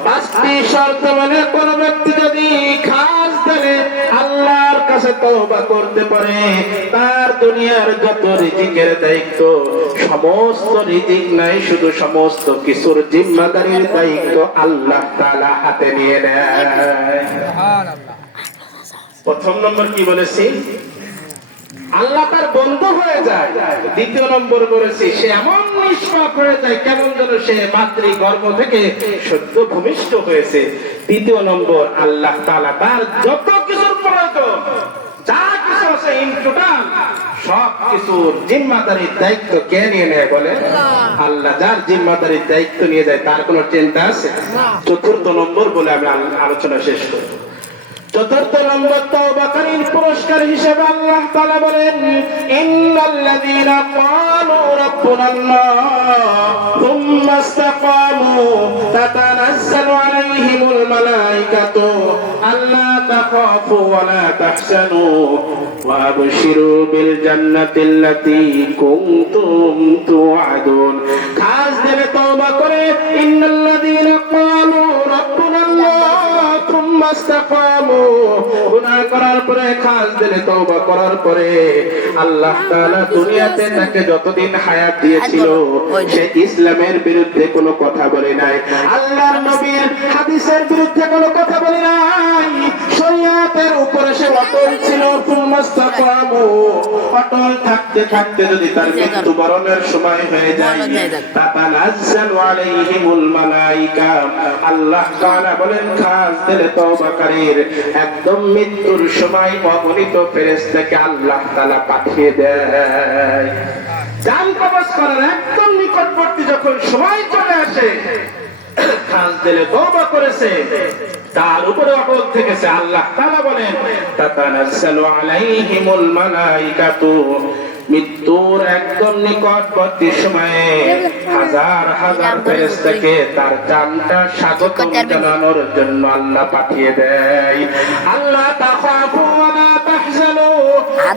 পাঁচটি শর্ত মানে কোন ব্যক্তি যদি খাস করে আল্লাহর কাছে তওবা করতে পারে, তার দুনিয়ার যত রিজিকের দায়িত্ব, সমস্ত রিজিক নাই, শুধু সমস্ত কিছুর জিম্মাদারির দায়িত্ব আল্লাহ তাআলা হাতে নিয়ে নেয়। সুবহানাল্লাহ। প্রথম নম্বর কি বলেছি? আল্লাহ তার বন্ধু হয়ে যায়। দ্বিতীয় নম্বর বলেছি সে এমন নিষ্পাপ হয়ে যায় কেমন যেন সে মাতৃগর্ভ থেকে সদ্য ভূমিষ্ঠ হয়েছে। তৃতীয় নম্বর আল্লাহ তাআলা তার যত কিছুর প্রয়োজন, যা কিছু আছে ইন টোটাল সব কিছুর জিম্মাদারির দায়িত্ব কে নিয়ে নেয় বলে? আল্লাহ। যার জিম্মাদারির দায়িত্ব নিয়ে যায় তার কোনো চিন্তা আছে? চতুর্থ নম্বর বলে আমি আলোচনা শেষ করব। চতুর্থ নম্বর তওবাকারীর পুরস্কার হিসেবে আল্লাহ তাআলা বলেন, ইন্নাল্লাযীনা ক্বালু রাব্বুনাল্লাহ সুম্মা ইসতাকামু তাতানাজ্জালু আলাইহিমুল মালায়েকাতু আল্লা তাখাফু ওয়া লা তাহজানু ওয়া আবশিরু বিল জান্নাতিল্লাতী কুনতুম তুআদুন। খাস দিলে তওবা করে ইন্নাল্লাযীনা ক্বালু রাব্বুনাল্লাহ সুম্মা ইসতাকামু, গুনাহ করার পরে খাস দিলে তওবা করার পরে আল্লাহ তাআলা দুনিয়াতে তাকে যতদিন হায়াত দিয়েছিল সে ইসলামের বিরুদ্ধে কোনো কথা বলে নাই, আল্লাহর নবীর হাদিসের বিরুদ্ধে কোনো কথা বলে নাই, শরীয়তের উপরে সে অটল ছিল। সুম্মা ইসতাকামু, অটল থাকতে থাকতে যদি তার মৃত্যুবরণের সময় হয়ে যায়, তাতানাজ্জালু আলাইহিমুল মালায়েকা, আল্লাহ তাআলা বলেন খাস দিলে তওবাকারীর একদম মৃত্যুর সময় অগণিত ফেরেশতাকে আল্লাহ তাআলা পাঠিয়ে দেয়। জান কবজ করার একদম নিকটবর্তী যখন সময় চলে আসে, খাস দিলে তওবা করেছে, তার উপরে অটল থেকেছে, আল্লাহ তাআলা বলেন তাতানাজ্জালু আলাইহিমুল মালায়েকাতু, মৃত্যুর একদম নিকটবর্তী সময়ে হাজার হাজার ফেরেশতাকে তার জানটা স্বাগত জানানোর জন্য আল্লাহ পাঠিয়ে দেয়। আল্লাহ তাখাফু ওয়া লা তাহজানু।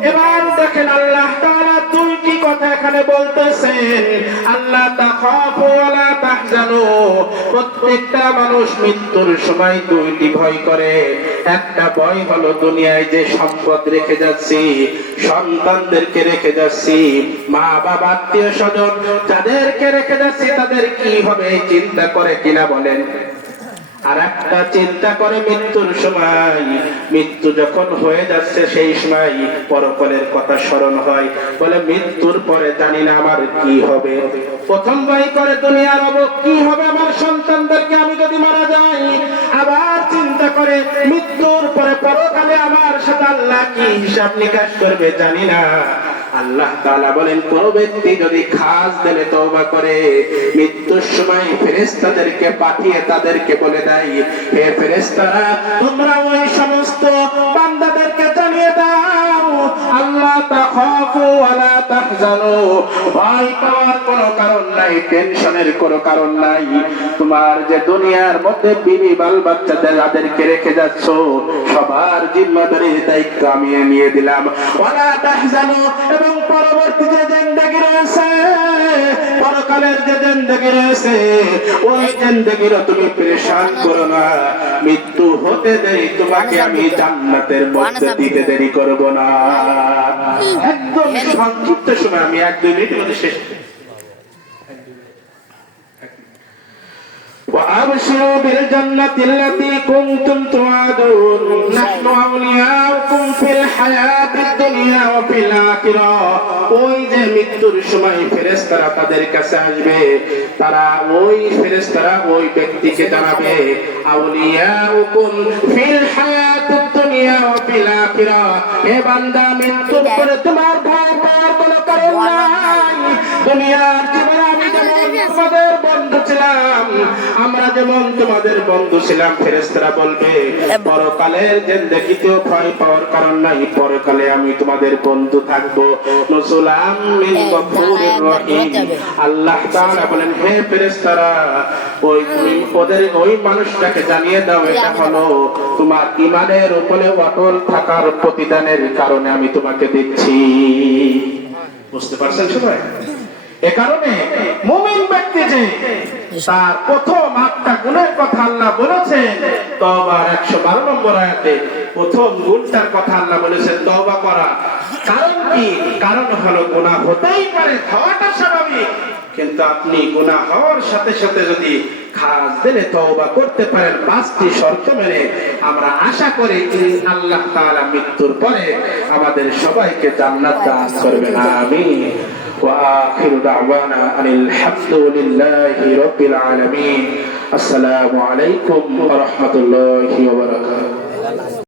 এবার দেখেন আল্লাহ তাআলা দুইটি কথা এখানে বলতেছেন, আল্লাহ তাখাফু ওয়া লা তাহজানু। প্রত্যেকটা মানুষ মৃত্যুর সময় দুইটি ভয় করে। একটা ভয় হলো দুনিয়ায় যে সম্পদ রেখে যাচ্ছি, সন্তানদেরকে রেখে যাচ্ছি, মা বাবা আত্মীয় স্বজন যাদেরকে রেখে যাচ্ছি তাদের কি হবে চিন্তা করে কিনা বলেন? আর একটা চিন্তা করে মৃত্যুর সময়, মৃত্যু যখন হয়ে যাচ্ছে সেই সময় পরকালের কথা স্মরণ হয়, বলে মৃত্যুর পরে জানি না আমার কি হবে। প্রথম ভয় করে দুনিয়ার কি হবে আমার সন্তানদেরকে আমি যদি মারা যাই, আবার চিন্তা করে মৃত্যুর পরে পরকালে আমার সাথে আল্লাহ কি হিসাব নিকাশ করবে জানি না। আল্লাহ তাআলা বলেন কোন ব্যক্তি যদি খাস দিলে তওবা করে, মৃত্যুর সময় ফেরেশতাদেরকে পাঠিয়ে তাদেরকে বলে দেয়, হে ফেরেশতারা তোমরা ওই সমস্ত বান্দাদেরকে জানিয়ে দাও আল্লাহ তাখাফু ওয়া লা তাহজানু, ভয় পাওয়ার কোনো কারণ নাই, টেনশনের কোনো কারণ নাই। তোমার যে দুনিয়ার মধ্যে বিবি বাল বাচ্চাদের যাদেরকে রেখে যাচ্ছ, সবার জিম্মাদারির দায়িত্ব আমি নিয়ে দিলাম। ওয়া লা তাহজানু, এবং পরবর্তী যে জিন্দেগি রয়েছে, পরকালের যে জিন্দেগি রয়েছে, ওই জিন্দেগিরও তুমি পেরেশান করো না। মৃত্যু হতে দেরি তোমাকে আমি জান্নাতের মধ্যে দিতে দেরি করব না। একদম সংক্ষিপ্ত সময়, আমি 1-2 মিনিটের মধ্যে শেষ। وأبشروا بالجنة التي كنتم توعدون نحن أولياؤكم في الحياة الدنيا وفي الآخرة। ওই যে মৃত্যুর সময় ফেরেশতারা তাদের কাছে আসবে, তারা ওই ফেরেশতারা ওই ব্যক্তিকে জানাবে আউলিয়াউকুম ফিল হায়াতিদ দুনিয়া ওয়া ফিল আখিরা, হে বান্দা মৃত্যুর পরে তোমার ভয় পাওয়ার কোনো কারণ নাই। দুনিয়ার জীবনে আমি যেমন তোমাদের বন্ধু ছিলাম, আমরা যেমন তোমাদের বন্ধু ছিলাম, ফেরেশতারা বলবে পরকালের জিন্দেগিতেও ভয় পাওয়ার কারণ নাই, পরকালে আমি তোমাদের বন্ধু থাকবো। নুসুলাম মিন গফুরির রহিম। আল্লাহ তাআলা বলেন, হে ফেরেশতারা, ওই মানুষটাকে জানিয়ে দাও এটা হলো তোমার ঈমানের উপরে অটল থাকার প্রতিদানের কারণে আমি তোমাকে দিচ্ছি। বুঝতে পারছেন সবাই? এ কারণে মুমিন ব্যক্তি যে তার প্রথম 8টা গুণের কথা আল্লাহ বলেছেন তওবার 112 নম্বর আয়াতে, প্রথম গুণটার কথা আল্লাহ বলেছেন তওবা করা। কারণ কি? কারণ হলো গুনাহ হতেই পারে, হওয়াটা স্বাভাবিক, কিন্তু আপনি গুনাহ হওয়ার সাথে সাথে যদি খাস দিলে তওবা করতে পারেন 5টি শর্ত মেনে, আমরা আশা করি আল্লাহ তাআলা মৃত্যুর পরে আমাদের সবাইকে জান্নাত দান করবেন। আমিন। وآخر دعوانا أن الحمد لله رب العالمين. السلام عليكم ورحمة الله وبركاته.